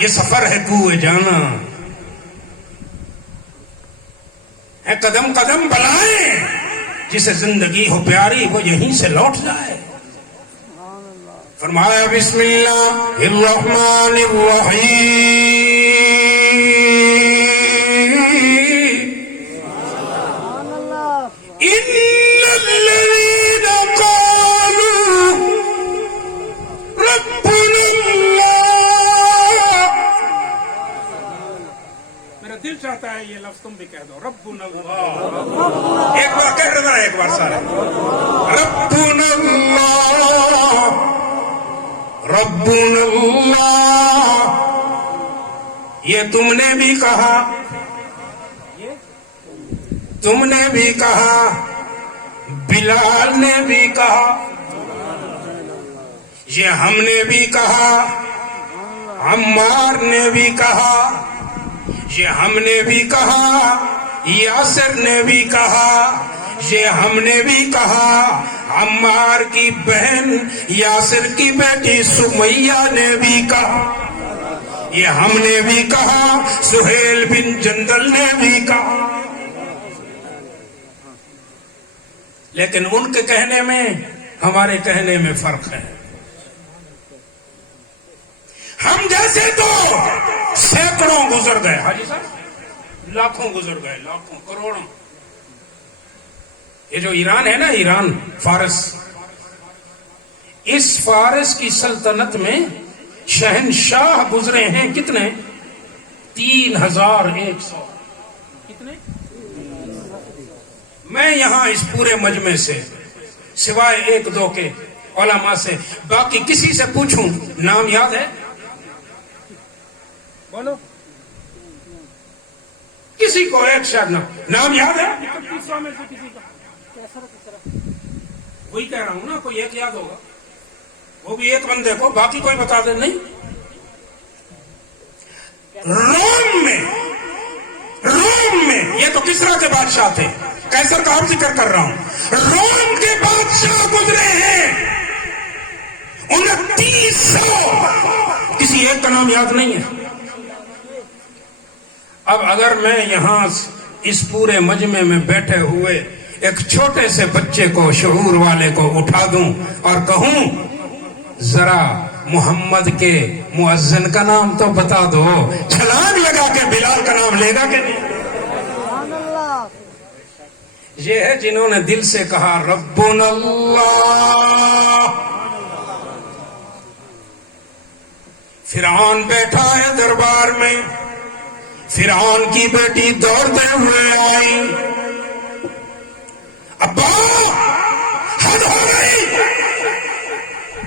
یہ سفر ہے کوئے جانا، ہے قدم قدم بلائے. جسے زندگی ہو پیاری وہ یہیں سے لوٹ جائے. فرمایا بسم اللہ الرحمن الرحیم. ان الذين قالوا ربنا اللہ. میرا دل چاہتا ہے یہ لفظ تم بھی کہہ دو، ربنا اللہ. ایک بار کہہ رہا ہے، ایک بار سارے ربنا اللہ، ربنا اللہ. یہ تم نے بھی کہا، تم نے بھی کہا، بلال نے بھی کہا، یہ ہم نے بھی کہا، عمار نے بھی کہا، یہ ہم نے بھی کہا، یاسر نے بھی کہا، یہ ہم نے بھی کہا. عمار کی بہن یاسر کی بیٹی سمیہ نے بھی کہا، یہ ہم نے بھی کہا. سہیل بن جندل نے بھی کہا. لیکن ان کے کہنے میں ہمارے کہنے میں فرق ہے. ہم جیسے تو سینکڑوں گزر گئے، حاجی صاحب لاکھوں گزر گئے، لاکھوں کروڑوں. یہ جو ایران ہے نا، ایران فارس، اس فارس کی سلطنت میں شہنشاہ گزرے ہیں کتنے؟ 3100. کتنے؟ میں یہاں اس پورے مجمع سے سوائے 1-2 کے علماء سے باقی کسی سے پوچھوں نام یاد ہے؟ بولو. کسی کو ایک شاید نام یاد ہے؟ 31 میں سے کسی کا وہی کہہ رہا ہوں نا، کوئی ایک یاد ہوگا، وہ بھی ایک بندے کو، باقی کوئی بتا دے نہیں. روم میں یہ تو کسرا کے بادشاہ تھے، قیصر کا آپ ذکر کر رہا ہوں. روم کے بادشاہ گزرے ہیں 2900، کسی ایک کا نام یاد نہیں ہے. اب اگر میں یہاں اس پورے مجمع میں بیٹھے ہوئے ایک چھوٹے سے بچے کو، شعور والے کو اٹھا دوں اور کہوں ذرا محمد کے مؤذن کا نام تو بتا دو، چھلانگ لگا کے بلال کا نام لے گا کہ نہیں؟ سبحان اللہ. یہ ہے جنہوں نے دل سے کہا ربنا اللہ. فرعون بیٹھا ہے دربار میں، فرعون کی بیٹی دوڑتے ہوئے آئی، ابا حد ہو گئی.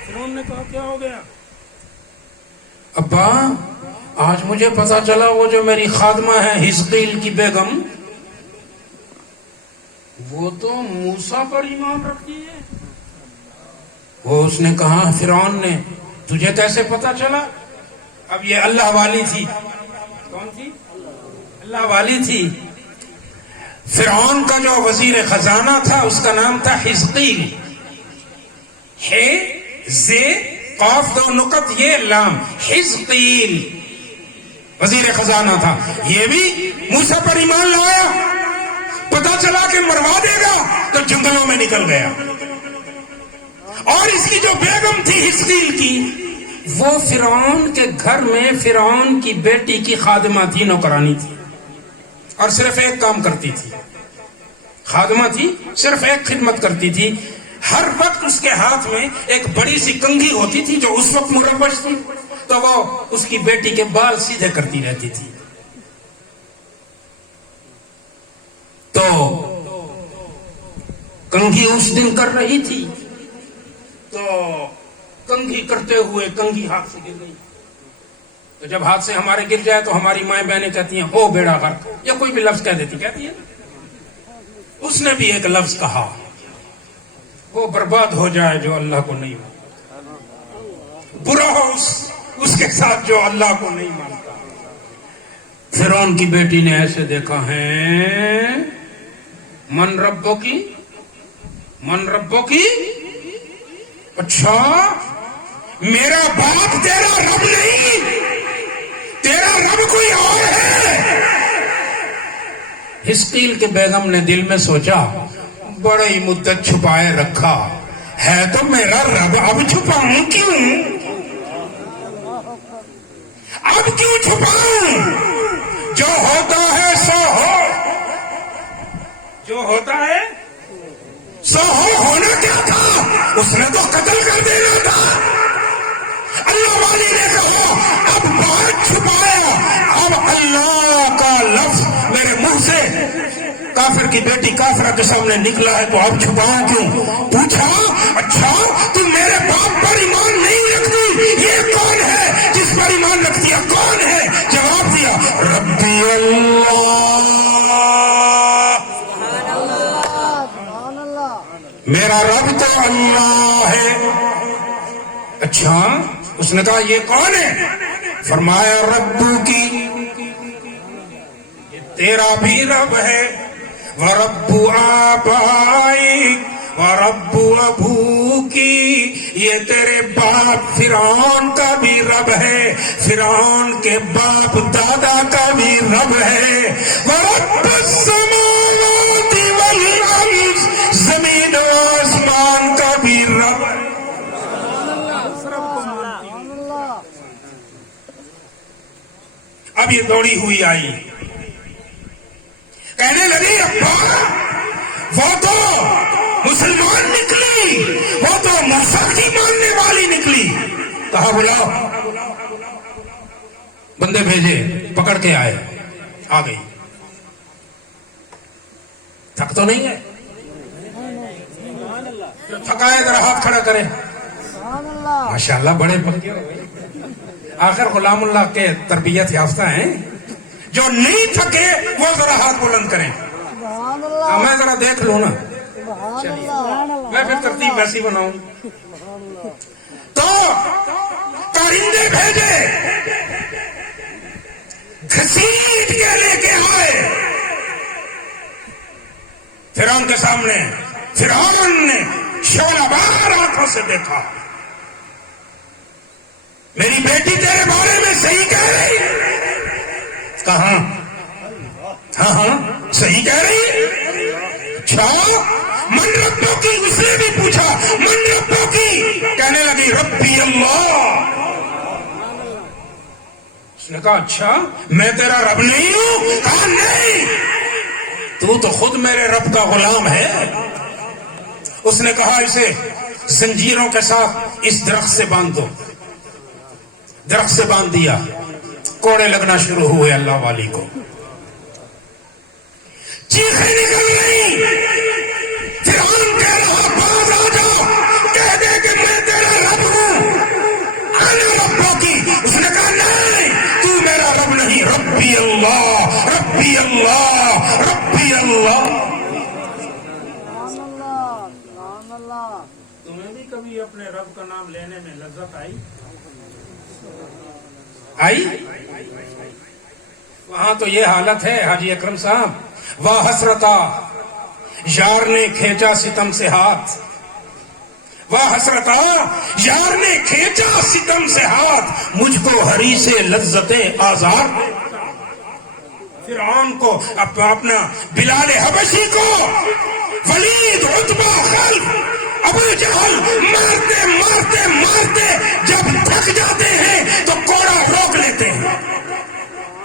فرعون نے کہا کیا ہو گیا؟ ابا آج مجھے پتا چلا وہ جو میری خادمہ ہے حزقیل کی بیگم، وہ تو موسیٰ پر ایمان رکھتی ہے. وہ اس نے کہا فرعون نے تجھے کیسے پتا چلا؟ اب یہ اللہ والی تھی. کون تھی؟ اللہ والی تھی. فرعون کا جو وزیر خزانہ تھا اس کا نام تھا حزقیل، ہے زے قاف دو نقط یہ لام، حزقیل وزیر خزانہ تھا. یہ بھی موسیٰ پر ایمان لایا، پتا چلا کہ مروا دے گا تو جنگلوں میں نکل گیا. اور اس کی جو بیگم تھی حزقیل کی، وہ فرعون کے گھر میں فرعون کی بیٹی کی خادمہ تھی، نوکرانی تھی، اور صرف ایک کام کرتی تھی. خادمہ تھی، صرف ایک خدمت کرتی تھی. ہر وقت اس کے ہاتھ میں ایک بڑی سی کنگھی ہوتی تھی جو اس وقت مروج تھی، تو وہ اس کی بیٹی کے بال سیدھے کرتی رہتی تھی. تو کنگھی اس دن کر رہی تھی، تو کنگھی کرتے ہوئے کنگھی ہاتھ سے گر گئی. تو جب ہاتھ سے ہمارے گر جائے تو ہماری مائیں بہنیں کہتی ہیں او بیڑا غرق، یا کوئی بھی لفظ کہتی ہے. اس نے بھی ایک لفظ کہا، وہ برباد ہو جائے جو اللہ کو نہیں مانتا، برا ہو اس کے ساتھ جو اللہ کو نہیں مانتا. فرعون کی بیٹی نے ایسے دیکھا ہے، من ربو کی، اچھا میرا باپ تیرا رب نہیں، تیرا رب کوئی اور ہے. حزقیل کے بیگم نے دل میں سوچا بڑی مدت چھپائے رکھا ہے تو میرا رب، اب چھپاؤں کیوں؟ اب کیوں چھپاؤں؟ جو ہوتا ہے سو ہو، جو ہوتا ہے سو ہو. ہونا کیا تھا؟ اس نے تو قتل کر دینا تھا. اللہ والی نے کہا اب بات چھپایا، اب اللہ کا لفظ میرے منہ سے کافر کی بیٹی کافرہ کے سامنے نکلا ہے تو اب چھپاؤں کیوں؟ پوچھا اچھا تم میرے باپ پر ایمان نہیں رکھتی، یہ کون ہے جس پر ایمان رکھتی ہے؟ کون ہے؟ جواب دیا ربی اللہ، سبحان اللہ. میرا رب تو اللہ ہے. اچھا، اس نے کہا یہ کون ہے؟ فرمایا ربو کی، یہ تیرا بھی رب ہے، وَرَبُّ آبَائِكَ وَرَبُّ أَبُوكِ، یہ تیرے باپ فرعون کا بھی رب ہے، فرعون کے باپ دادا کا بھی رب ہے. وَرَبُّ السَّمَاوَاتِ وَالْأَرْضِ، زمین و آسمان کا بھی رب ہے. سبحان اللہ. اب یہ دوڑی ہوئی آئی، کہنے لگی ابا وہ تو مسلمان نکلی، وہ تو موسیٰ کی ماننے والی نکلی. کہا بلاؤ، بندے بھیجے، پکڑ کے آئے، آ گئی. تھک تو نہیں ہے؟ تھکائے ذرا ہاتھ کھڑا کرے. سبحان اللہ. ماشاءاللہ بڑے پکے ہو گئے. آخر غلام اللہ کے تربیت یافتہ ہیں، جو نہیں تھکے وہ ذرا ہاتھ بلند کریں. سبحان اللہ میں ذرا دیکھ لوں نا, سبحان اللہ میں پھر ترتیب ویسی بناؤں. تو کارندے بھیجے, گھسیٹ کے لے کے آئے فرعون کے سامنے. فرعون نے شعلہ بار آنکھوں سے دیکھا, میری بیٹی تیرے بارے میں صحیح کہہ رہی. کہاں؟ ہاں ہاں صحیح کہہ رہی. اچھا من ربوں کی, اس نے بھی پوچھا من ربوں کی, کہنے لگی ربی اللہ. اس نے کہا اچھا میں تیرا رب نہیں ہوں؟ کہا نہیں, تو تو خود میرے رب کا غلام ہے. اس نے کہا اسے زنجیروں کے ساتھ اس درخت سے باندھ دو. درخت سے باندھ دیا, کوڑے لگنا شروع ہوئے اللہ والی کو, چیخیں نکل رہی. فرعون کہہ رہا باز آ جا, کہہ دے کہ میں تیرا رب ہوں, انا ربوں کی. اس نے کہا نہیں تو میرا رب نہیں, ربی اللہ ربی اللہ ربی اللہ. سبحان اللہ سبحان اللہ. تمہیں بھی کبھی اپنے رب کا نام لینے میں لذت آئی؟ آئی. وہاں تو یہ حالت ہے حاجی اکرم صاحب, واہ حسرتا یار نے کھینچا ستم سے ہاتھ. واہ حسرتا یار نے کھینچا ستم سے ہاتھ, مجھ کو ہری سے لذت آزار. فرعون کو اپنا بلال حبشی کو ولید عتبہ خلف ابو جہل مارتے مارتے مارتے جب تھک جاتے ہیں تو کوڑا روک لیتے ہیں.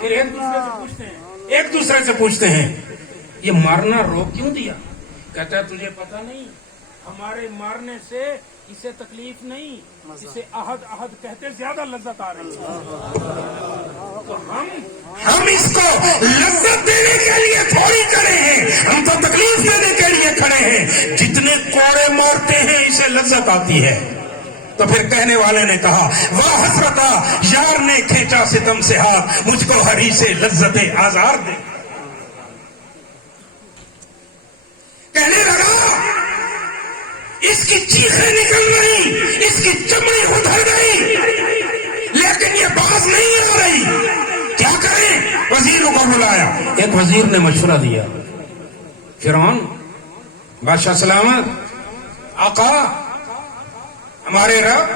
پھر ایک دوسرے سے پوچھتے ہیں یہ مارنا روک کیوں دیا؟ کہتا ہے تجھے پتا نہیں, ہمارے مارنے سے اسے تکلیف نہیں, اسے احد احد کہتے زیادہ لذت آ رہی ہے. تو ہم اس کو لذت دینے کے لیے تھوڑی کھڑے ہیں, ہم تو تکلیف دینے کے لیے کھڑے ہیں. جتنے کوڑے مارتے ہیں اسے لذت آتی ہے. تو پھر کہنے والے نے کہا واہ حسرتا یار نے کھینچا ستم سے ہاتھ, مجھ کو ہری سے لذت آزار دے. کہنے لگا اس کی چیخیں نکل رہی, اس کی چمڑی ادھر گئی, لیکن یہ باز نہیں آ رہی. کیا کریں؟ وزیروں کو بلایا. ایک وزیر نے مشورہ دیا, فرعون بادشاہ سلامت, آقا ہمارے رب,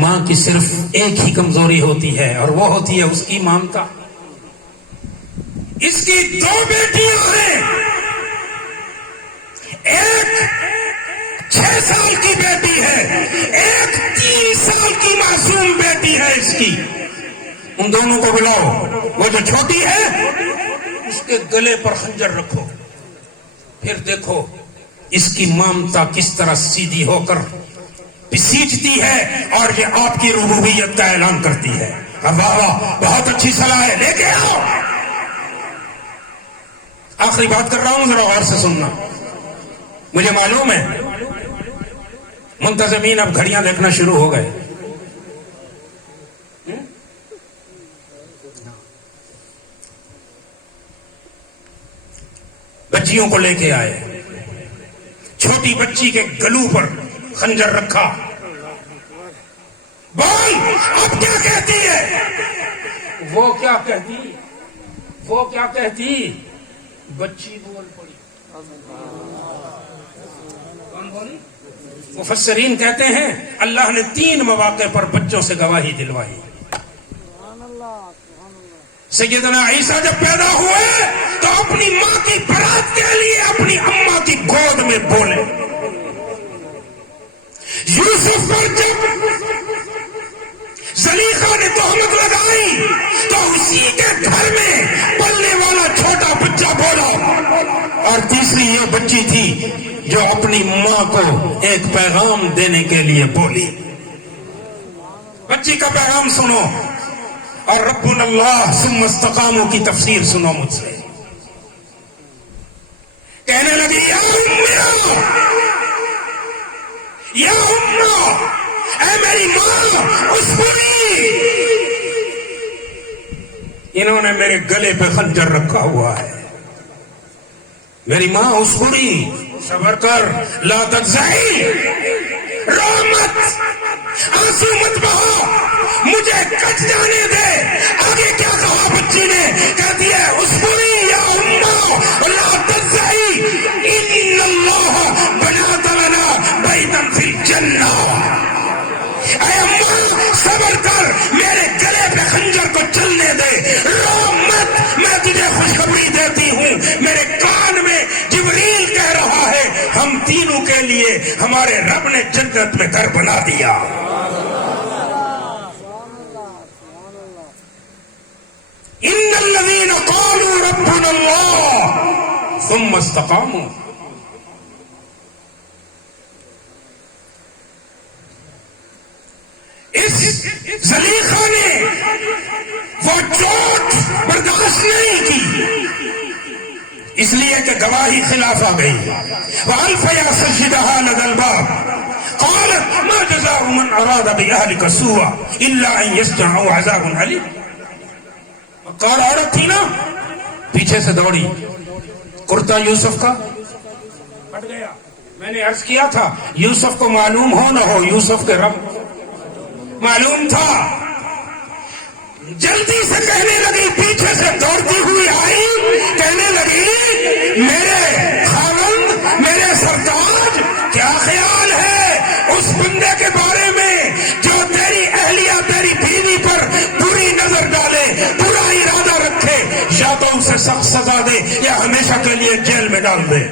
ماں کی صرف ایک ہی کمزوری ہوتی ہے اور وہ ہوتی ہے اس کی مامتا. اس کی 2 بیٹیاں ہیں, ایک 6 سال کی بیٹی ہے, ایک 3 سال کی معصوم بیٹی ہے اس کی. ان دونوں کو بلاؤ, وہ جو چھوٹی ہے اس کے گلے پر خنجر رکھو, پھر دیکھو اس کی مامتا کس طرح سیدھی ہو کر بسیجتی ہے اور یہ آپ کی ربوبیت کا اعلان کرتی ہے. واہ واہ بہت اچھی صلاح ہے, لے کے آؤ. آخری بات کر رہا ہوں, ذرا غور سے سننا. مجھے معلوم ہے منتظمین اب گھڑیاں دیکھنا شروع ہو گئے. بچیوں کو لے کے آئے, چھوٹی بچی کے گلو پر خنجر رکھا. بول اب کیا کہتی ہے؟ وہ کیا کہتی, وہ کیا کہتی؟ بچی بول پڑی. کون بولی؟ مفسرین کہتے ہیں اللہ نے 3 مواقع پر بچوں سے گواہی دلوائی. سیدنا عیسیٰ جب پیدا ہوئے تو اپنی ماں کی برات کے لیے اپنی اماں کی گود میں بولے. یوسف پر جب زلیخا نے تہمت لگائی تو اسی کے گھر میں پلنے والا چھوٹا بچہ بولا. اور تیسری یہ بچی تھی جو اپنی ماں کو ایک پیغام دینے کے لیے بولی. بچی کا پیغام سنو اور ربنا اللہ ثم استقاموا کی تفسیر سنو مجھ سے. کہنے لگی یا امّا, یا امّا, اے میری ماں, اس بری انہوں نے میرے گلے پہ خنجر رکھا ہوا ہے. میری ماں اسکڑی صبر کر، لا تجزعی، رو مت، آنسو مت بہا، مجھے کٹ جانے دے. آگے کیا کہا بچی نے؟ کہتی ہے اسکڑی یا اماں لا تجزعی ان اللہ بنات لنا بیتا فی الجنہ. اے اماں صبر کر، میرے گلے پہ خنجر کو چلنے دے، رو مت، میں تجھے خوشخبری دیتی ہوں، میرے کان میں جبریل کہہ رہا ہے ہم تینوں کے لیے ہمارے رب نے جنت میں گھر بنا دیا. ان الذین قالوا ربنا اللہ ثم استقاموا. اس زلیخا نے وہ چوٹ برداشت نہیں کی، اس لیے کہ گواہی خلاف آ گئی. وَأَلْفَ يَا سَجِّدَهَا لَدَى الْبَابِ قَالَتْ مَا جَزَاءُ مَنْ أَرَادَ بِأَهْلِكَ سُوءًا إِلَّا أَنْ يَسْجَنَهُ عَذَابٌ أَلِيمٌ. وقال عورت تھی نا، پیچھے سے دوڑی، کرتا یوسف کا پھٹ گیا. میں نے عرض کیا تھا یوسف کو معلوم ہو نہ ہو، یوسف کے رب معلوم تھا. جلدی سے کہنے لگی، پیچھے سے دوڑتی ہوئی آئی، کہنے لگی میرے خاوند، میرے سرتاج، کیا خیال ہے اس بندے کے بارے میں جو تیری اہلیہ، تیری بیوی پر بری نظر ڈالے، برا ارادہ رکھے، یا تو اسے سخت سزا دے یا ہمیشہ کے لیے جیل میں ڈال دے.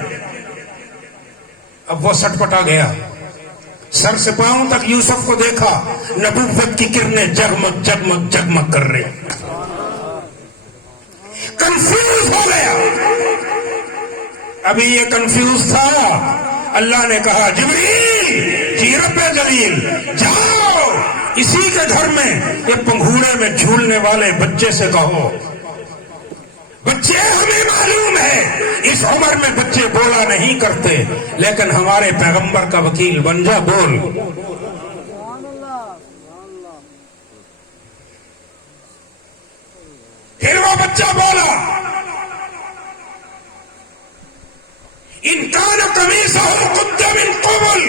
اب وہ سٹ پٹا گیا، سر سے پاؤں تک یوسف کو دیکھا، نبوت کی کرنیں جگمگ جگمگ جگمگ کر رہے، کنفیوز ہو گیا. ابھی یہ کنفیوز تھا، اللہ نے کہا جبریل جی رب جلیل جاؤ اسی کے گھر میں یہ پنگھوڑے میں جھولنے والے بچے سے کہو. بچے ہمیں معلوم ہے اس عمر میں بچے بولا نہیں کرتے، لیکن ہمارے پیغمبر کا وکیل بن جا، بول. پھر وہ بچہ بولا ان کان قمیصہ قد من قبل.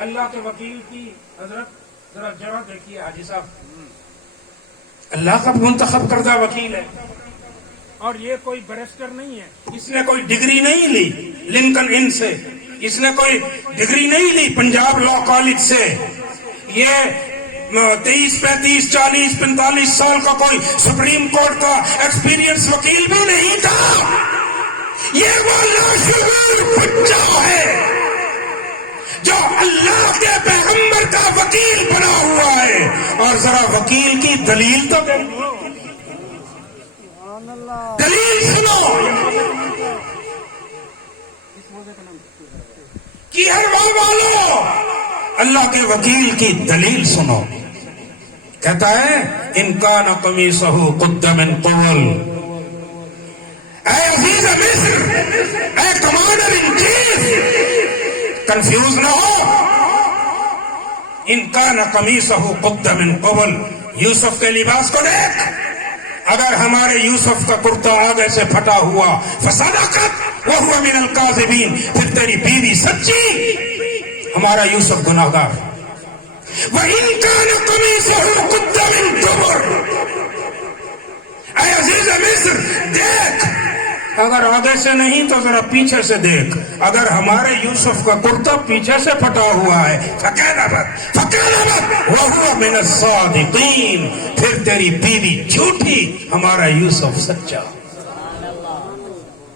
اللہ کے وکیل کی حضرت ذرا جرات دیکھیے حاجی صاحب، اللہ کا منتخب کردہ وکیل ہے، اور یہ کوئی بیرسٹر نہیں ہے، اس نے کوئی ڈگری نہیں لی لنکن ان سے، اس نے کوئی ڈگری نہیں لی پنجاب لا کالج سے. یہ 23 35 40 45 سال کا کوئی سپریم کورٹ کا ایکسپیرینس وکیل بھی نہیں تھا. یہ وہ لاشعور بچہ ہے جو اللہ کے پیغمبر کا وکیل بنا ہوا ہے. اور ذرا وکیل کی دلیل تو دلیل سنو، کیروا والو اللہ کے وکیل کی دلیل سنو. کہتا ہے ان کان قمیصہ قد من قبل. اے عزیز مصر، اے کمانڈر ان چیف، کنفیوز نہ ہو. ان کان قمیصہ قد من قبل، یوسف کے لباس کو دیکھ، اگر ہمارے یوسف کا کرتا آگے سے پھٹا ہوا فصدقت وہو من الکاذبین، پھر تیری بیوی سچی، ہمارا یوسف گناہگار. وَإِن كَانَ قَمِيصُهُ قُدَّ مِن دُبُرٍ. اے عزیز مصر دیکھ، اگر آگے سے نہیں تو ذرا پیچھے سے دیکھ، اگر ہمارے یوسف کا کرتا پیچھے سے پھٹا ہوا ہے فَكَذَبَتْ وَهُوَ مِنَ الصَّادِقِينَ، پھر تیری بیوی جھوٹی، ہمارا یوسف سچا.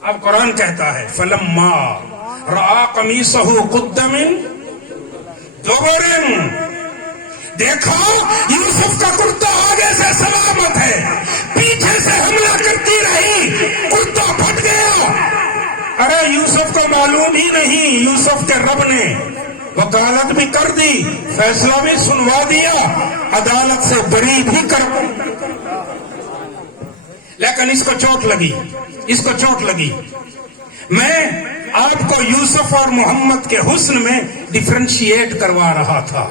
اب قرآن کہتا ہے فَلَمَّا رَآ قَمِيصَهُ قُدَّ مِن دُبُرٍ، دیکھا یوسف کا کرتا آگے سے سلامت ہے، پیچھے سے حملہ کرتی رہی، کرتا پھٹ گیا. ارے یوسف کو معلوم ہی نہیں، یوسف کے رب نے وکالت بھی کر دی، فیصلہ بھی سنوا دیا، عدالت سے بری بھی کر، لیکن اس کو چوٹ لگی، اس کو چوٹ لگی. میں آپ کو یوسف اور محمد کے حسن میں ڈفرینشیٹ کروا رہا تھا،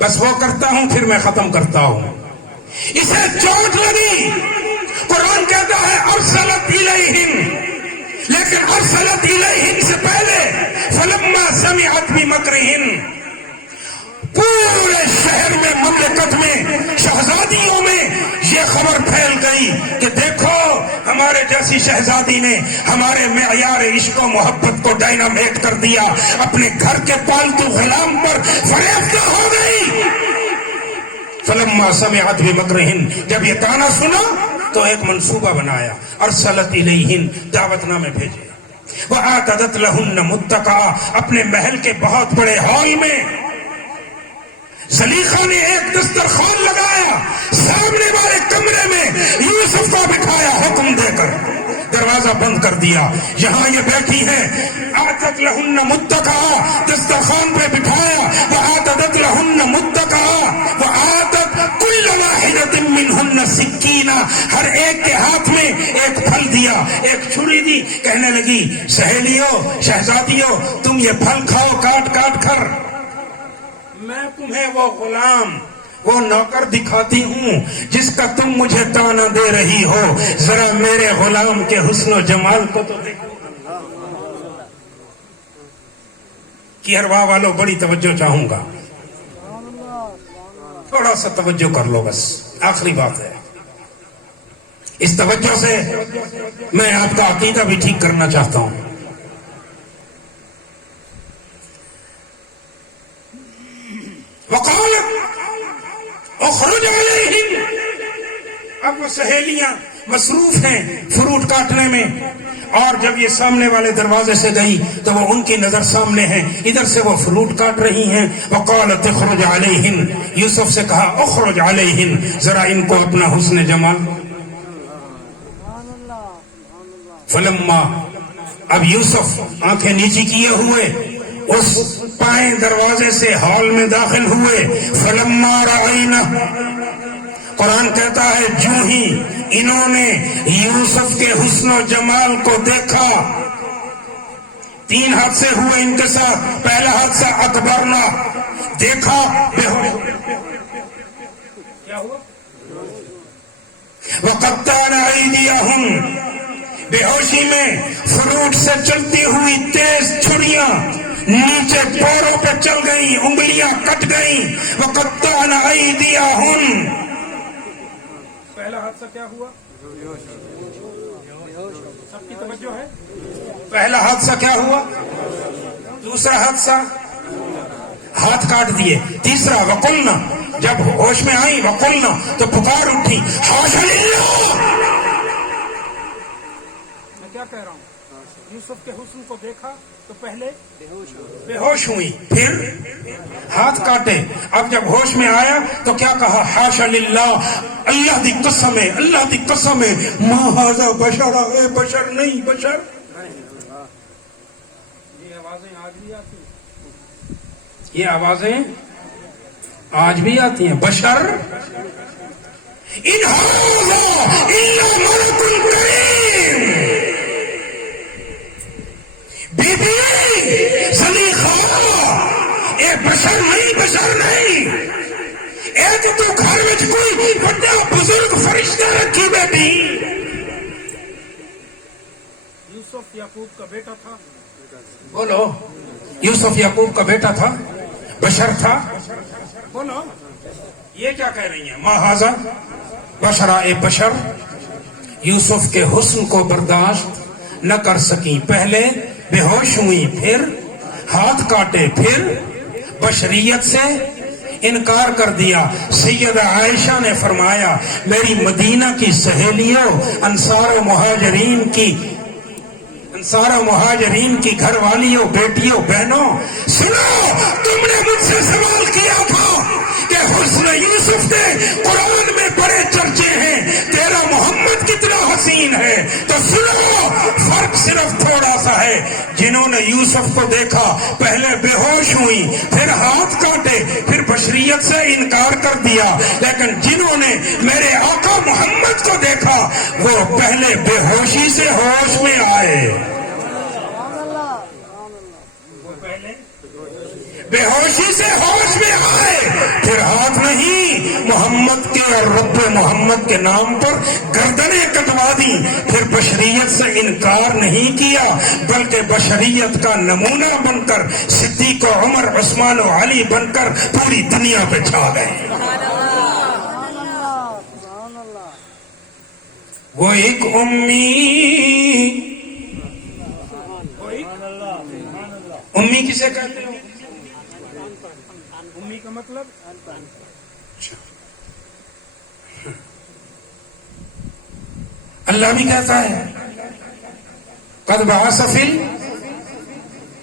بس وہ کرتا ہوں پھر میں ختم کرتا ہوں. اسے چوٹ لگی، قرآن کہتا ہے ارسلت الیہم، لیکن ارسلت الیہم سے پہلے فلما سمعت بمکرہن، پورے شہر میں، مملکت میں، شہزادیوں میں یہ خبر پھیل گئی کہ دیکھو ہمارے جیسی شہزادی نے ہمارے معیار عشق و محبت کو ڈائنامیٹ کر دیا، اپنے گھر کے پالتو غلام پر فریفتہ ہو گئی۔ فلما سمعت بمکرہن، جب یہ تانا سنا تو ایک منصوبہ بنایا، ارسلت الیہن، دعوت نامے بھیجے، وآتدت لہن متکئا، اپنے محل کے بہت بڑے ہال میں زلیخا نے ایک دسترخوان لگایا، سامنے والے کمرے میں یوسف کو بٹھایا حکم دے کر، دروازہ بند کر دیا، یہاں یہ بیٹھی ہے، آتت لہن متکئا، دسترخوان پہ بٹھایا، وآتدت لہن متکئا، وآتت کل واحدۃ منہن سکینہ، ہر ایک کے ہاتھ میں ایک پھل دیا، ایک چھری دی، کہنے لگی سہیلیوں، شہزادیوں، تم یہ پھل کھاؤ کاٹ کاٹ کر، میں تمہیں وہ غلام، وہ نوکر دکھاتی ہوں جس کا تم مجھے تانا دے رہی ہو، ذرا میرے غلام کے حسن و جمال کو تو دیکھو۔ کیروا والوں بڑی توجہ چاہوں گا، تھوڑا سا توجہ کر لو، بس آخری بات ہے، اس توجہ سے میں آپ کا عقیدہ بھی ٹھیک کرنا چاہتا ہوں۔ وقالت اخرج علیہم، اب وہ سہیلیاں مصروف ہیں فروٹ کاٹنے میں، اور جب یہ سامنے والے دروازے سے گئی تو وہ ان کی نظر سامنے ہے، ادھر سے وہ فروٹ کاٹ رہی ہیں۔ وقالت اخرج علیہن، یوسف سے کہا اخرج علیہن، ذرا ان کو اپنا حسن جمال۔ فلما، اب یوسف آنکھیں نیچی کیے ہوئے اس پائیں دروازے سے ہال میں داخل ہوئے، فلما رأینا، قرآن کہتا ہے جو ہی انہوں نے یوسف کے حسن و جمال کو دیکھا، تین حادثے ہوئے ان کے ساتھ، پہلا حادثہ اکبرنا، دیکھا، کیا ہوا؟ وقطعنا ایدیہم، بے ہوشی میں فروٹ سے چلتی ہوئی تیز چھریاں نیچے پوروں پہ چل گئیں، انگلیاں کٹ گئیں، وقطعنا ایدیہم۔ پہلا حادثہ کیا ہوا؟ سب کی توجہ ہے؟ پہلا حادثہ کیا ہوا؟ دوسرا حادثہ ہاتھ کاٹ دیے، تیسرا وقلنا، جب ہوش میں آئی وقلنا تو پکار اٹھی، حاشا للہ، میں کیا کہہ رہا ہوں، یوسف کے حسن کو دیکھا تو پہلے بے ہوش ہوئی، پھر ہاتھ کاٹے، اب جب ہوش میں آیا تو کیا کہا، حاشا للہ، اللہ دی قسم ہے، اللہ دی قسم ہے، ما ھذا بشرا، اے بشر نہیں، بشر۔ یہ آوازیں آج بھی آتی ہیں، یہ آوازیں آج بھی آتی ہیں، بشر ان ھذا الا ملک کریم، بی بی زلیخا، اے بشر نہیں، بشر نہیں، ایک تو گھر میں کوئی بڑا بزرگ فرشتہ رکھی بیٹھی۔ یوسف یعقوب کا بیٹا تھا، بولو، یوسف یعقوب کا بیٹا تھا، بشر تھا، بولو، یہ کیا کہہ رہی ہیں، ما ھذا بشرا، اے بشر، یوسف کے حسن کو برداشت نہ کر سکی، پہلے بے ہوش ہوئی، پھر ہاتھ کاٹے، پھر بشریت سے انکار کر دیا۔ سیدہ عائشہ نے فرمایا، میری مدینہ کی سہیلیوں، انصار و مہاجرین کی گھر والیوں، بیٹیوں، بہنوں، سنو، تم نے مجھ سے سوال کیا تھا کہ حسن یوسف کے قرآن میں بڑے چرچے ہیں، تیرا محمد کتنا حسین ہے، تو سنو، فرق صرف تھوڑا سا ہے، جنہوں نے یوسف کو دیکھا پہلے بے ہوش ہوئی، پھر ہاتھ کاٹے، پھر بشریت سے انکار کر دیا، لیکن جنہوں نے میرے آقا محمد کو دیکھا وہ پہلے بے ہوشی سے ہوش میں آئے، وہ پہلے بے ہوشی سے ہوش میں آئے، پھر ہاتھ نہیں محمد کے اور رب محمد کے نام پر گردنیں کٹوا دی، پھر بشریت سے انکار نہیں کیا بلکہ بشریت کا نمونہ بن کر صدیق و عمر عثمان و علی بن کر پوری دنیا پہ چھا گئے۔ وہ ایک امی کسے کہتے ہیں؟ امی کا مطلب اللہ بھی کہتا ہے قد بعث فی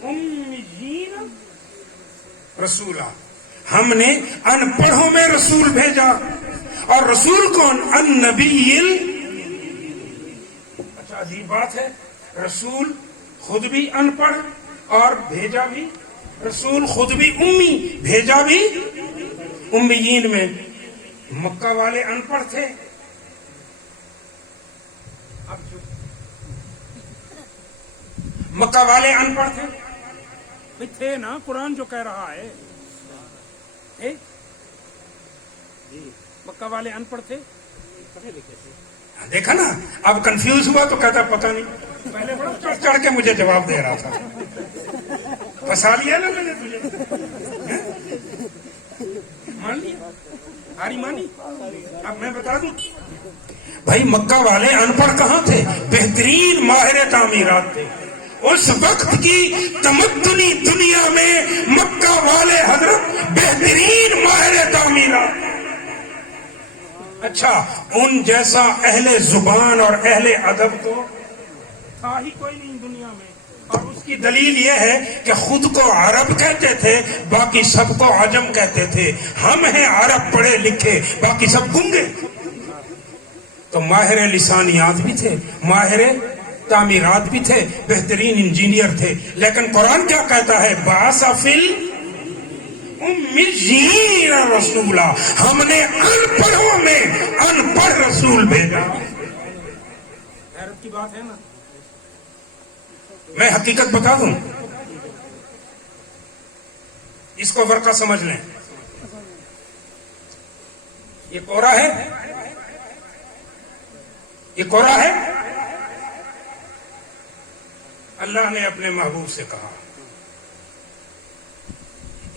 امیین رسولا، ہم نے ان پڑھوں میں رسول بھیجا، اور رسول کون؟ النبی اچھا عجیب بات ہے، رسول خود بھی ان پڑھ اور بھیجا بھی، رسول خود بھی امی بھیجا بھی امیین میں۔ مکہ والے ان پڑھ تھے، اب جو مکہ والے ان پڑھ تھے بھئی تھے نا، قرآن جو کہہ رہا ہے تھے؟ مکہ والے ان پڑھ تھے، دیکھا نا، اب کنفیوز ہوا تو کہتا پتہ نہیں، پہلے بڑا چڑھ چڑھ کے مجھے جواب دے رہا تھا، پھنسا لیا نا میں نے تجھے، مان لیا، ہاری مانی۔ اب میں بتا دوں بھائی، مکہ والے ان پڑھ کہاں تھے؟ بہترین ماہر تعمیرات تھے اس وقت کی تمدنی دنیا میں، مکہ والے حضرت بہترین ماہر تعمیرات۔ اچھا، ان جیسا اہل زبان اور اہل ادب تو تھا ہی کوئی نہیں دنیا میں، اور اس کی دلیل یہ ہے کہ خود کو عرب کہتے تھے، باقی سب کو عجم کہتے تھے۔ ہم ہیں عرب پڑھے لکھے، باقی سب گنگے۔ تو ماہر لسانیات بھی تھے، ماہر تعمیرات بھی تھے، بہترین انجینئر تھے، لیکن قرآن کیا کہتا ہے؟ بعث فی امیین رسولا، ہم نے ان پڑھوں میں ان پڑھ رسول بھیجا۔ حیرت کی بات ہے نا۔ میں حقیقت بتا دوں، اس کو ورقہ سمجھ لیں، یہ کوڑا ہے، یہ کوڑا ہے۔ اللہ نے اپنے محبوب سے کہا،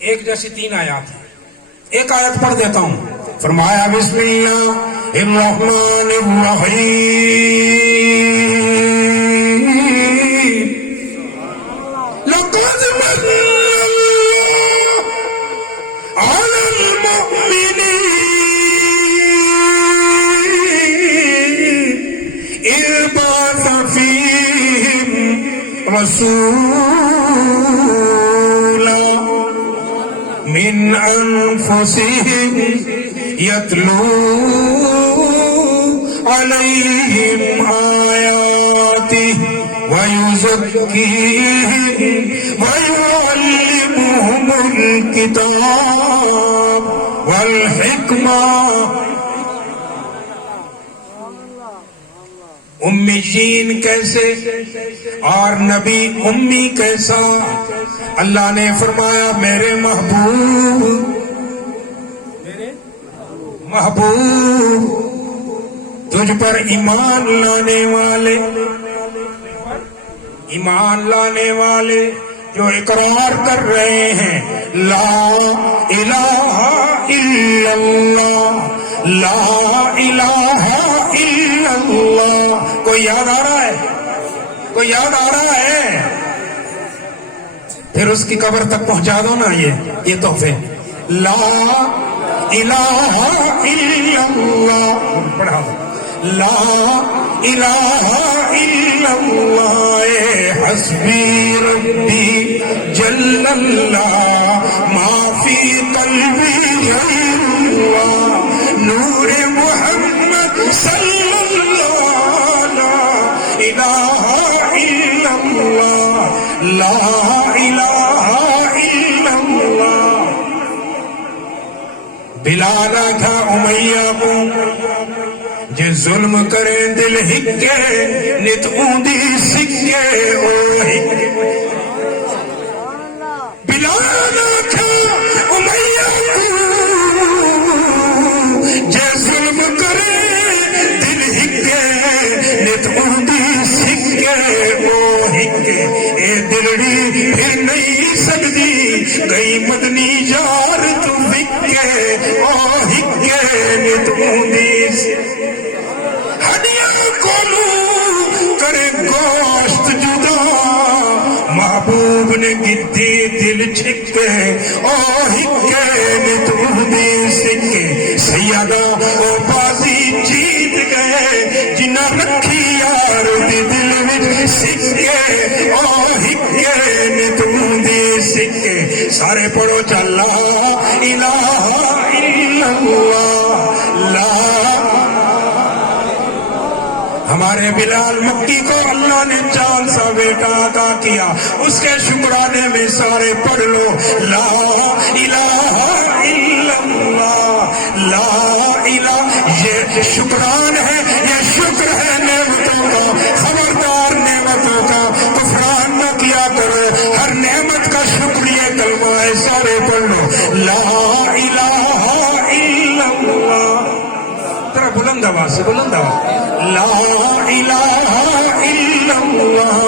ایک جیسی 3 آیات ہیں، ایک آیت پڑھ دیتا ہوں۔ فرمایا بسم اللہ الرحمن الرحیم، لقد من اللہ علی المؤمنین اذ بعث فیہم رسولا من انفسهم يتلو عليهم آياته ويزكيهم ويعلمهم الكتاب والحكمة۔ امیین کیسے اور نبی امی کیسا؟ اللہ نے فرمایا میرے محبوب تجھ پر ایمان لانے والے جو اقرار کر رہے ہیں لا الہ الا اللہ، لا الہ الا اللہ۔ کوئی یاد آ رہا ہے؟ کوئی یاد آ رہا ہے؟ پھر اس کی قبر تک پہنچا دو نا یہ تحفے۔ لا الہ الا اللہ، پڑھا لا الہ الا اللہ، حسبی ربی جل اللہ، ما فی قلبی غیر اللہ، نور محمد صلی اللہ، لا الہ الا اللہ، لا الہ الا اللہ۔ بلانا تھا امیہ کو جے ظلم کریں دل ہکے، نت اوندی سکے او ہکے۔ بلانا تھا امیہ کو گئی مدنی یار تو بکے او ہکے نتوندیس ہڈیاں کولو کرے گوشت جدا محبوب نے گدی دل چھکے او ہکے نتوندیس کے سیادہ او بازی جیت گئے جنہ رکھی یار دی دل وچ سکے او ہکے نتوندیس کے سارے پڑھو چل لا الہ الا اللہ لا ہمارے بلال مکی کو اللہ نے چاند سا بیٹا عطا کیا اس کے شکرانے میں سارے پڑھ لو لا الہ الا اللہ لا الہ یہ شکران ہے یہ شکر ہے نعمتوں کا خبردار نعمتوں کا کفران نہ کیا کرو ہر نعمت کا شکریہ کلمہ ہے سارے پڑھ لو لا الہ الا اللہ ذرا بلند آواز سے بلند آواز لا الہ الا اللہ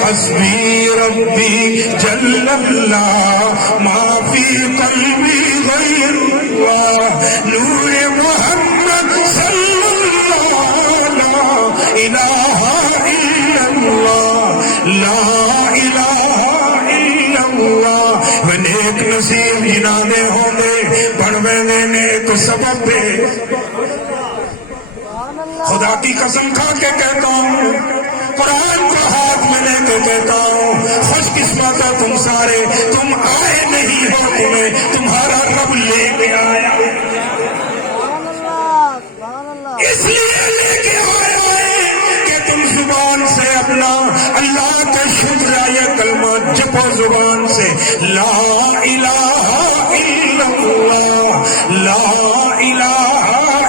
حسبی ربی جل اللہ ما فی قلبی غیر اللہ نور محمد صلی اللہ لا الہ الا اللہ لا الہ الا اللہ وہ نیک نصیب جنہ دے ہوں گے بڑھوے نے نیک سبب دے خدا کی قسم کھا کے کہتا ہوں قرآن کو ہاتھ میں لے کے کہتا ہوں خوش قسمت ہے تم سارے تم آئے نہیں ہو تمہیں تمہارا رب لے کے آیا اس لیے لے کے آیا ہے کہ تم زبان سے اپنا اللہ کا شکر یہ کلمہ جپو زبان سے لا الہ الا اللہ لا الہ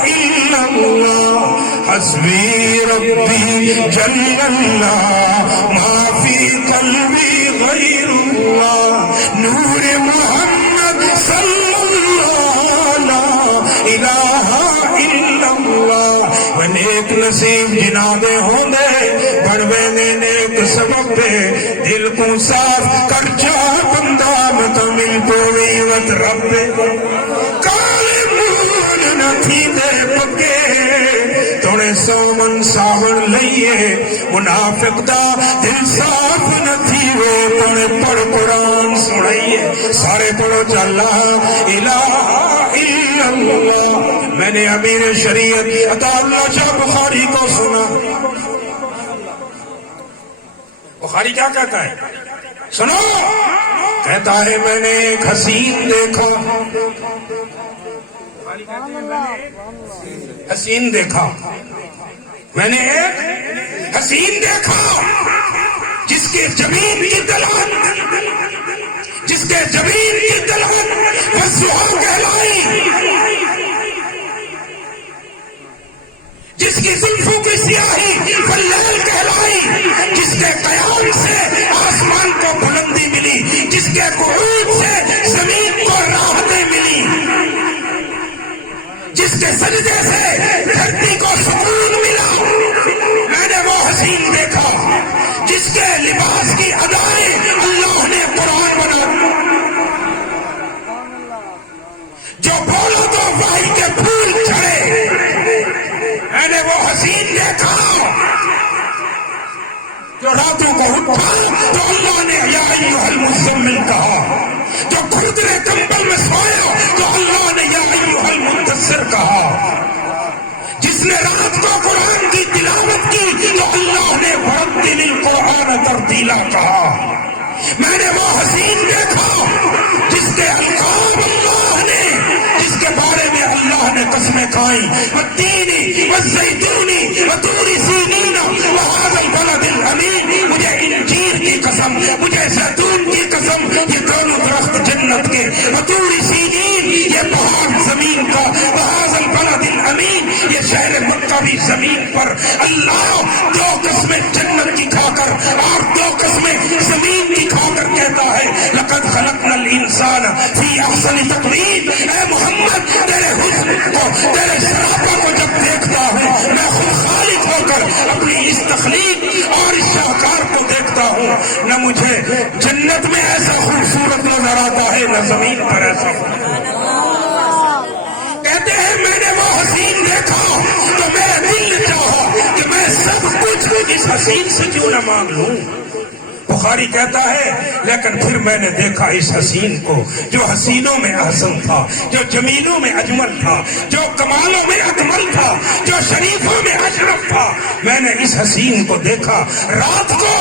الا اللہ حسبی ربی جل اللہ ما فی قلبی غیر اللہ نور محمد صلی اللہ لا الہ الا اللہ وہ نیک نصیب جنابے ہوں دے بڑھوے نے نیک سبب دے دل کو صاف کر چاہ بندہ متمل پوری وط رب کالے مون نہ تھی دے پکے توڑے سامن ساون لئیے منافق دا دل صاف نہ تھی وہ توڑے پڑھ قرآن سنائیے سارے پڑھو چلا الہ الا اللہ میں نے امیر شریعت عطا اللہ شاہ بخاری کو سنا بخاری کیا کہتا ہے سنو کہتا ہے میں نے ایک حسین دیکھا حسین دیکھا میں نے ایک حسین دیکھا جس کے زمین کی دلان جس کے زمین کی دلان وسوہا کہلائی جس کی زلفوں کی سیاہی فلیل کہلائی جس کے قیام سے آسمان کو بلندی ملی جس کے قعود سے زمین کو راحتیں ملی جس کے سجدے سے دھرتی کو سکون ملا میں نے وہ حسین دیکھا جس کے لباس کی ادائیں اللہ نے قرآن بنا جو بولو تو وحی کے پھول جھڑے میں نے وہ حسین دیکھا جو راتوں کو اٹھا تو اللہ نے یا ایھا المزمل کہا جو کھردرے کمبل میں سویا تو اللہ نے یا ایھا المدثر کہا جس نے رات کو قرآن کی تلاوت کی تو اللہ نے ورتل القرآن ترتیلا کہا میں نے وہ حسین دیکھا جس کے القاب اللہ نے جس کے بارے میں اللہ نے قسمیں کھائیں والتین والزیتون وطور سینین وہذا البلد الامین مجھے انجیر کی قسم مجھے زیتون کی قسم یہ دونوں درخت جنت کے وطور سینین یہ پہاڑ زمین کا وہذا البلد الامین یہ شہر مکہ بھی زمین پر اللہ دو قسمیں جنت کی کھا کر اور دو قسمیں زمین کی کھا کر کہتا ہے لقد خلقنا الانسان فی احسن تقویم اے محمد تیرے حسن کو تیرے شرافت کو جب دیکھتا ہوں میں خود خالق ہو کر اپنی اس تخلیق اور اس شاہکار کو دیکھتا دیکھتا ہوں نہ مجھے جنت میں ایسا خوبصورت نظر آتا ہے نہ زمین پر ایسا کہتے ہیں میں نے وہ حسین دیکھا تو میرا دل چاہا کہ میں سب کچھ اس حسین سے کیوں نہ مانگ لوں. بخاری کہتا ہے لیکن پھر میں نے دیکھا اس حسین کو جو حسینوں میں احسن تھا، جو جمیلوں میں اجمل تھا، جو کمالوں میں اکمل تھا، جو شریفوں میں اشرف تھا. میں نے اس حسین کو دیکھا رات کو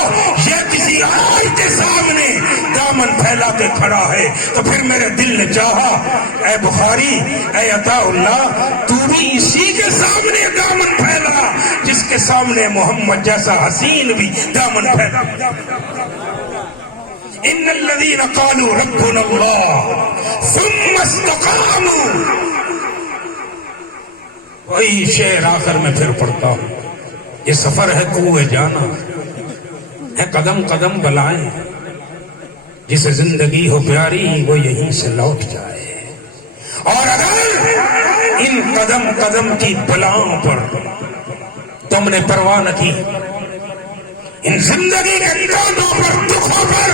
یہ کسی اور کے سامنے دامن پھیلا کے کھڑا ہے. تو پھر میرے دل نے چاہا اے بخاری، اے عطا اللہ، تو بھی اسی کے سامنے دامن پھیلا جس کے سامنے محمد جیسا حسین بھی دامن پھیلا. ان الذين قالوا ربنا الله ثم استقاموا. وہی شعر آخر میں پھر پڑھتا ہوں. یہ سفر ہے کوئے جانا، ہے قدم قدم بلائیں، جسے زندگی ہو پیاری وہ یہیں سے لوٹ جائے. اور اگر ان قدم قدم کی بلاؤں پر تم نے پرواہ نہ کی، ان زندگی کے کانٹوں پر، دکھوں پر،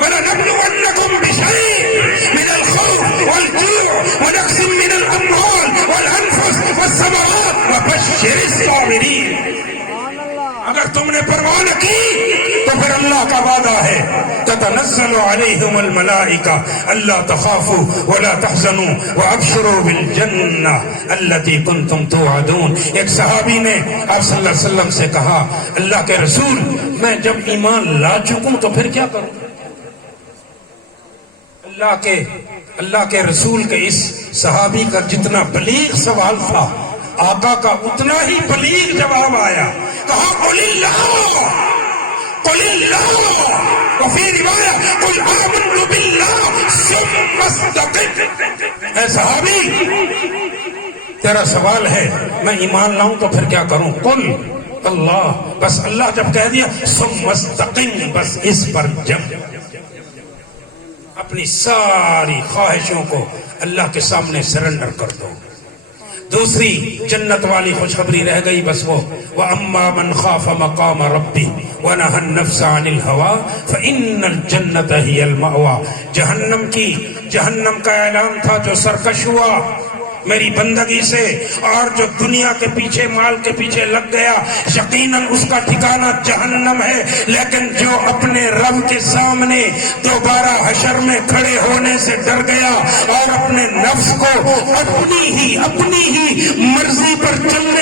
وَلَنَبْلُوَنَّكُمْ بِشَيْءٍ مِنَ الْخَوْفِ وَالْجُوعِ وَنَقْصٍ مِنَ الْأَمْوَالِ وَالْأَنفُسِ وَالثَّمَرَاتِ وَبَشِّرِ الصَّابِرِينَ. اگر تم نے پرواہ نہ کی تو پھر اللہ کا وعدہ ہے تتنزل علیہم الملائکہ الا تخافوا ولا تحزنوا وابشروا بالجنہ التی کنتم توعدون. ایک صحابی نے آپ صلی اللہ علیہ وسلم سے کہا اللہ کے رسول، میں جب ایمان لا چکوں تو پھر کیا کروں؟ اللہ کے رسول کے اس صحابی کا جتنا بلیغ سوال تھا، آقا کا اتنا ہی بلیغ جواب آیا. کہا قل اللہ قل اللہ وفی روایت قل آمنت باللہ ثم استقم. اے صحابی، تیرا سوال ہے میں ایمان لاؤں تو پھر کیا کروں؟ قل اللہ، بس اللہ جب کہہ دیا ثم استقم، بس اس پر جم. اپنی ساری خواہشوں کو اللہ کے سامنے سرنڈر کر دو. دوسری جنت والی خوشخبری رہ گئی بس وہ وَأَمَّا مَنْ خَافَ مَقَامَ رَبِّهِ وَنَهَى النَّفْسَ عَنِ الْهَوَىٰ فَإِنَّ الْجَنَّةَ هِيَ الْمَأْوَىٰ. جہنم کا اعلان تھا جو سرکش ہوا میری بندگی سے اور جو دنیا کے پیچھے مال کے پیچھے لگ گیا، یقیناً اس کا ٹھکانہ جہنم ہے. لیکن جو اپنے رب کے سامنے دوبارہ حشر میں کھڑے ہونے سے ڈر گیا اور اپنے نفس کو اپنی ہی مرضی پر چلنے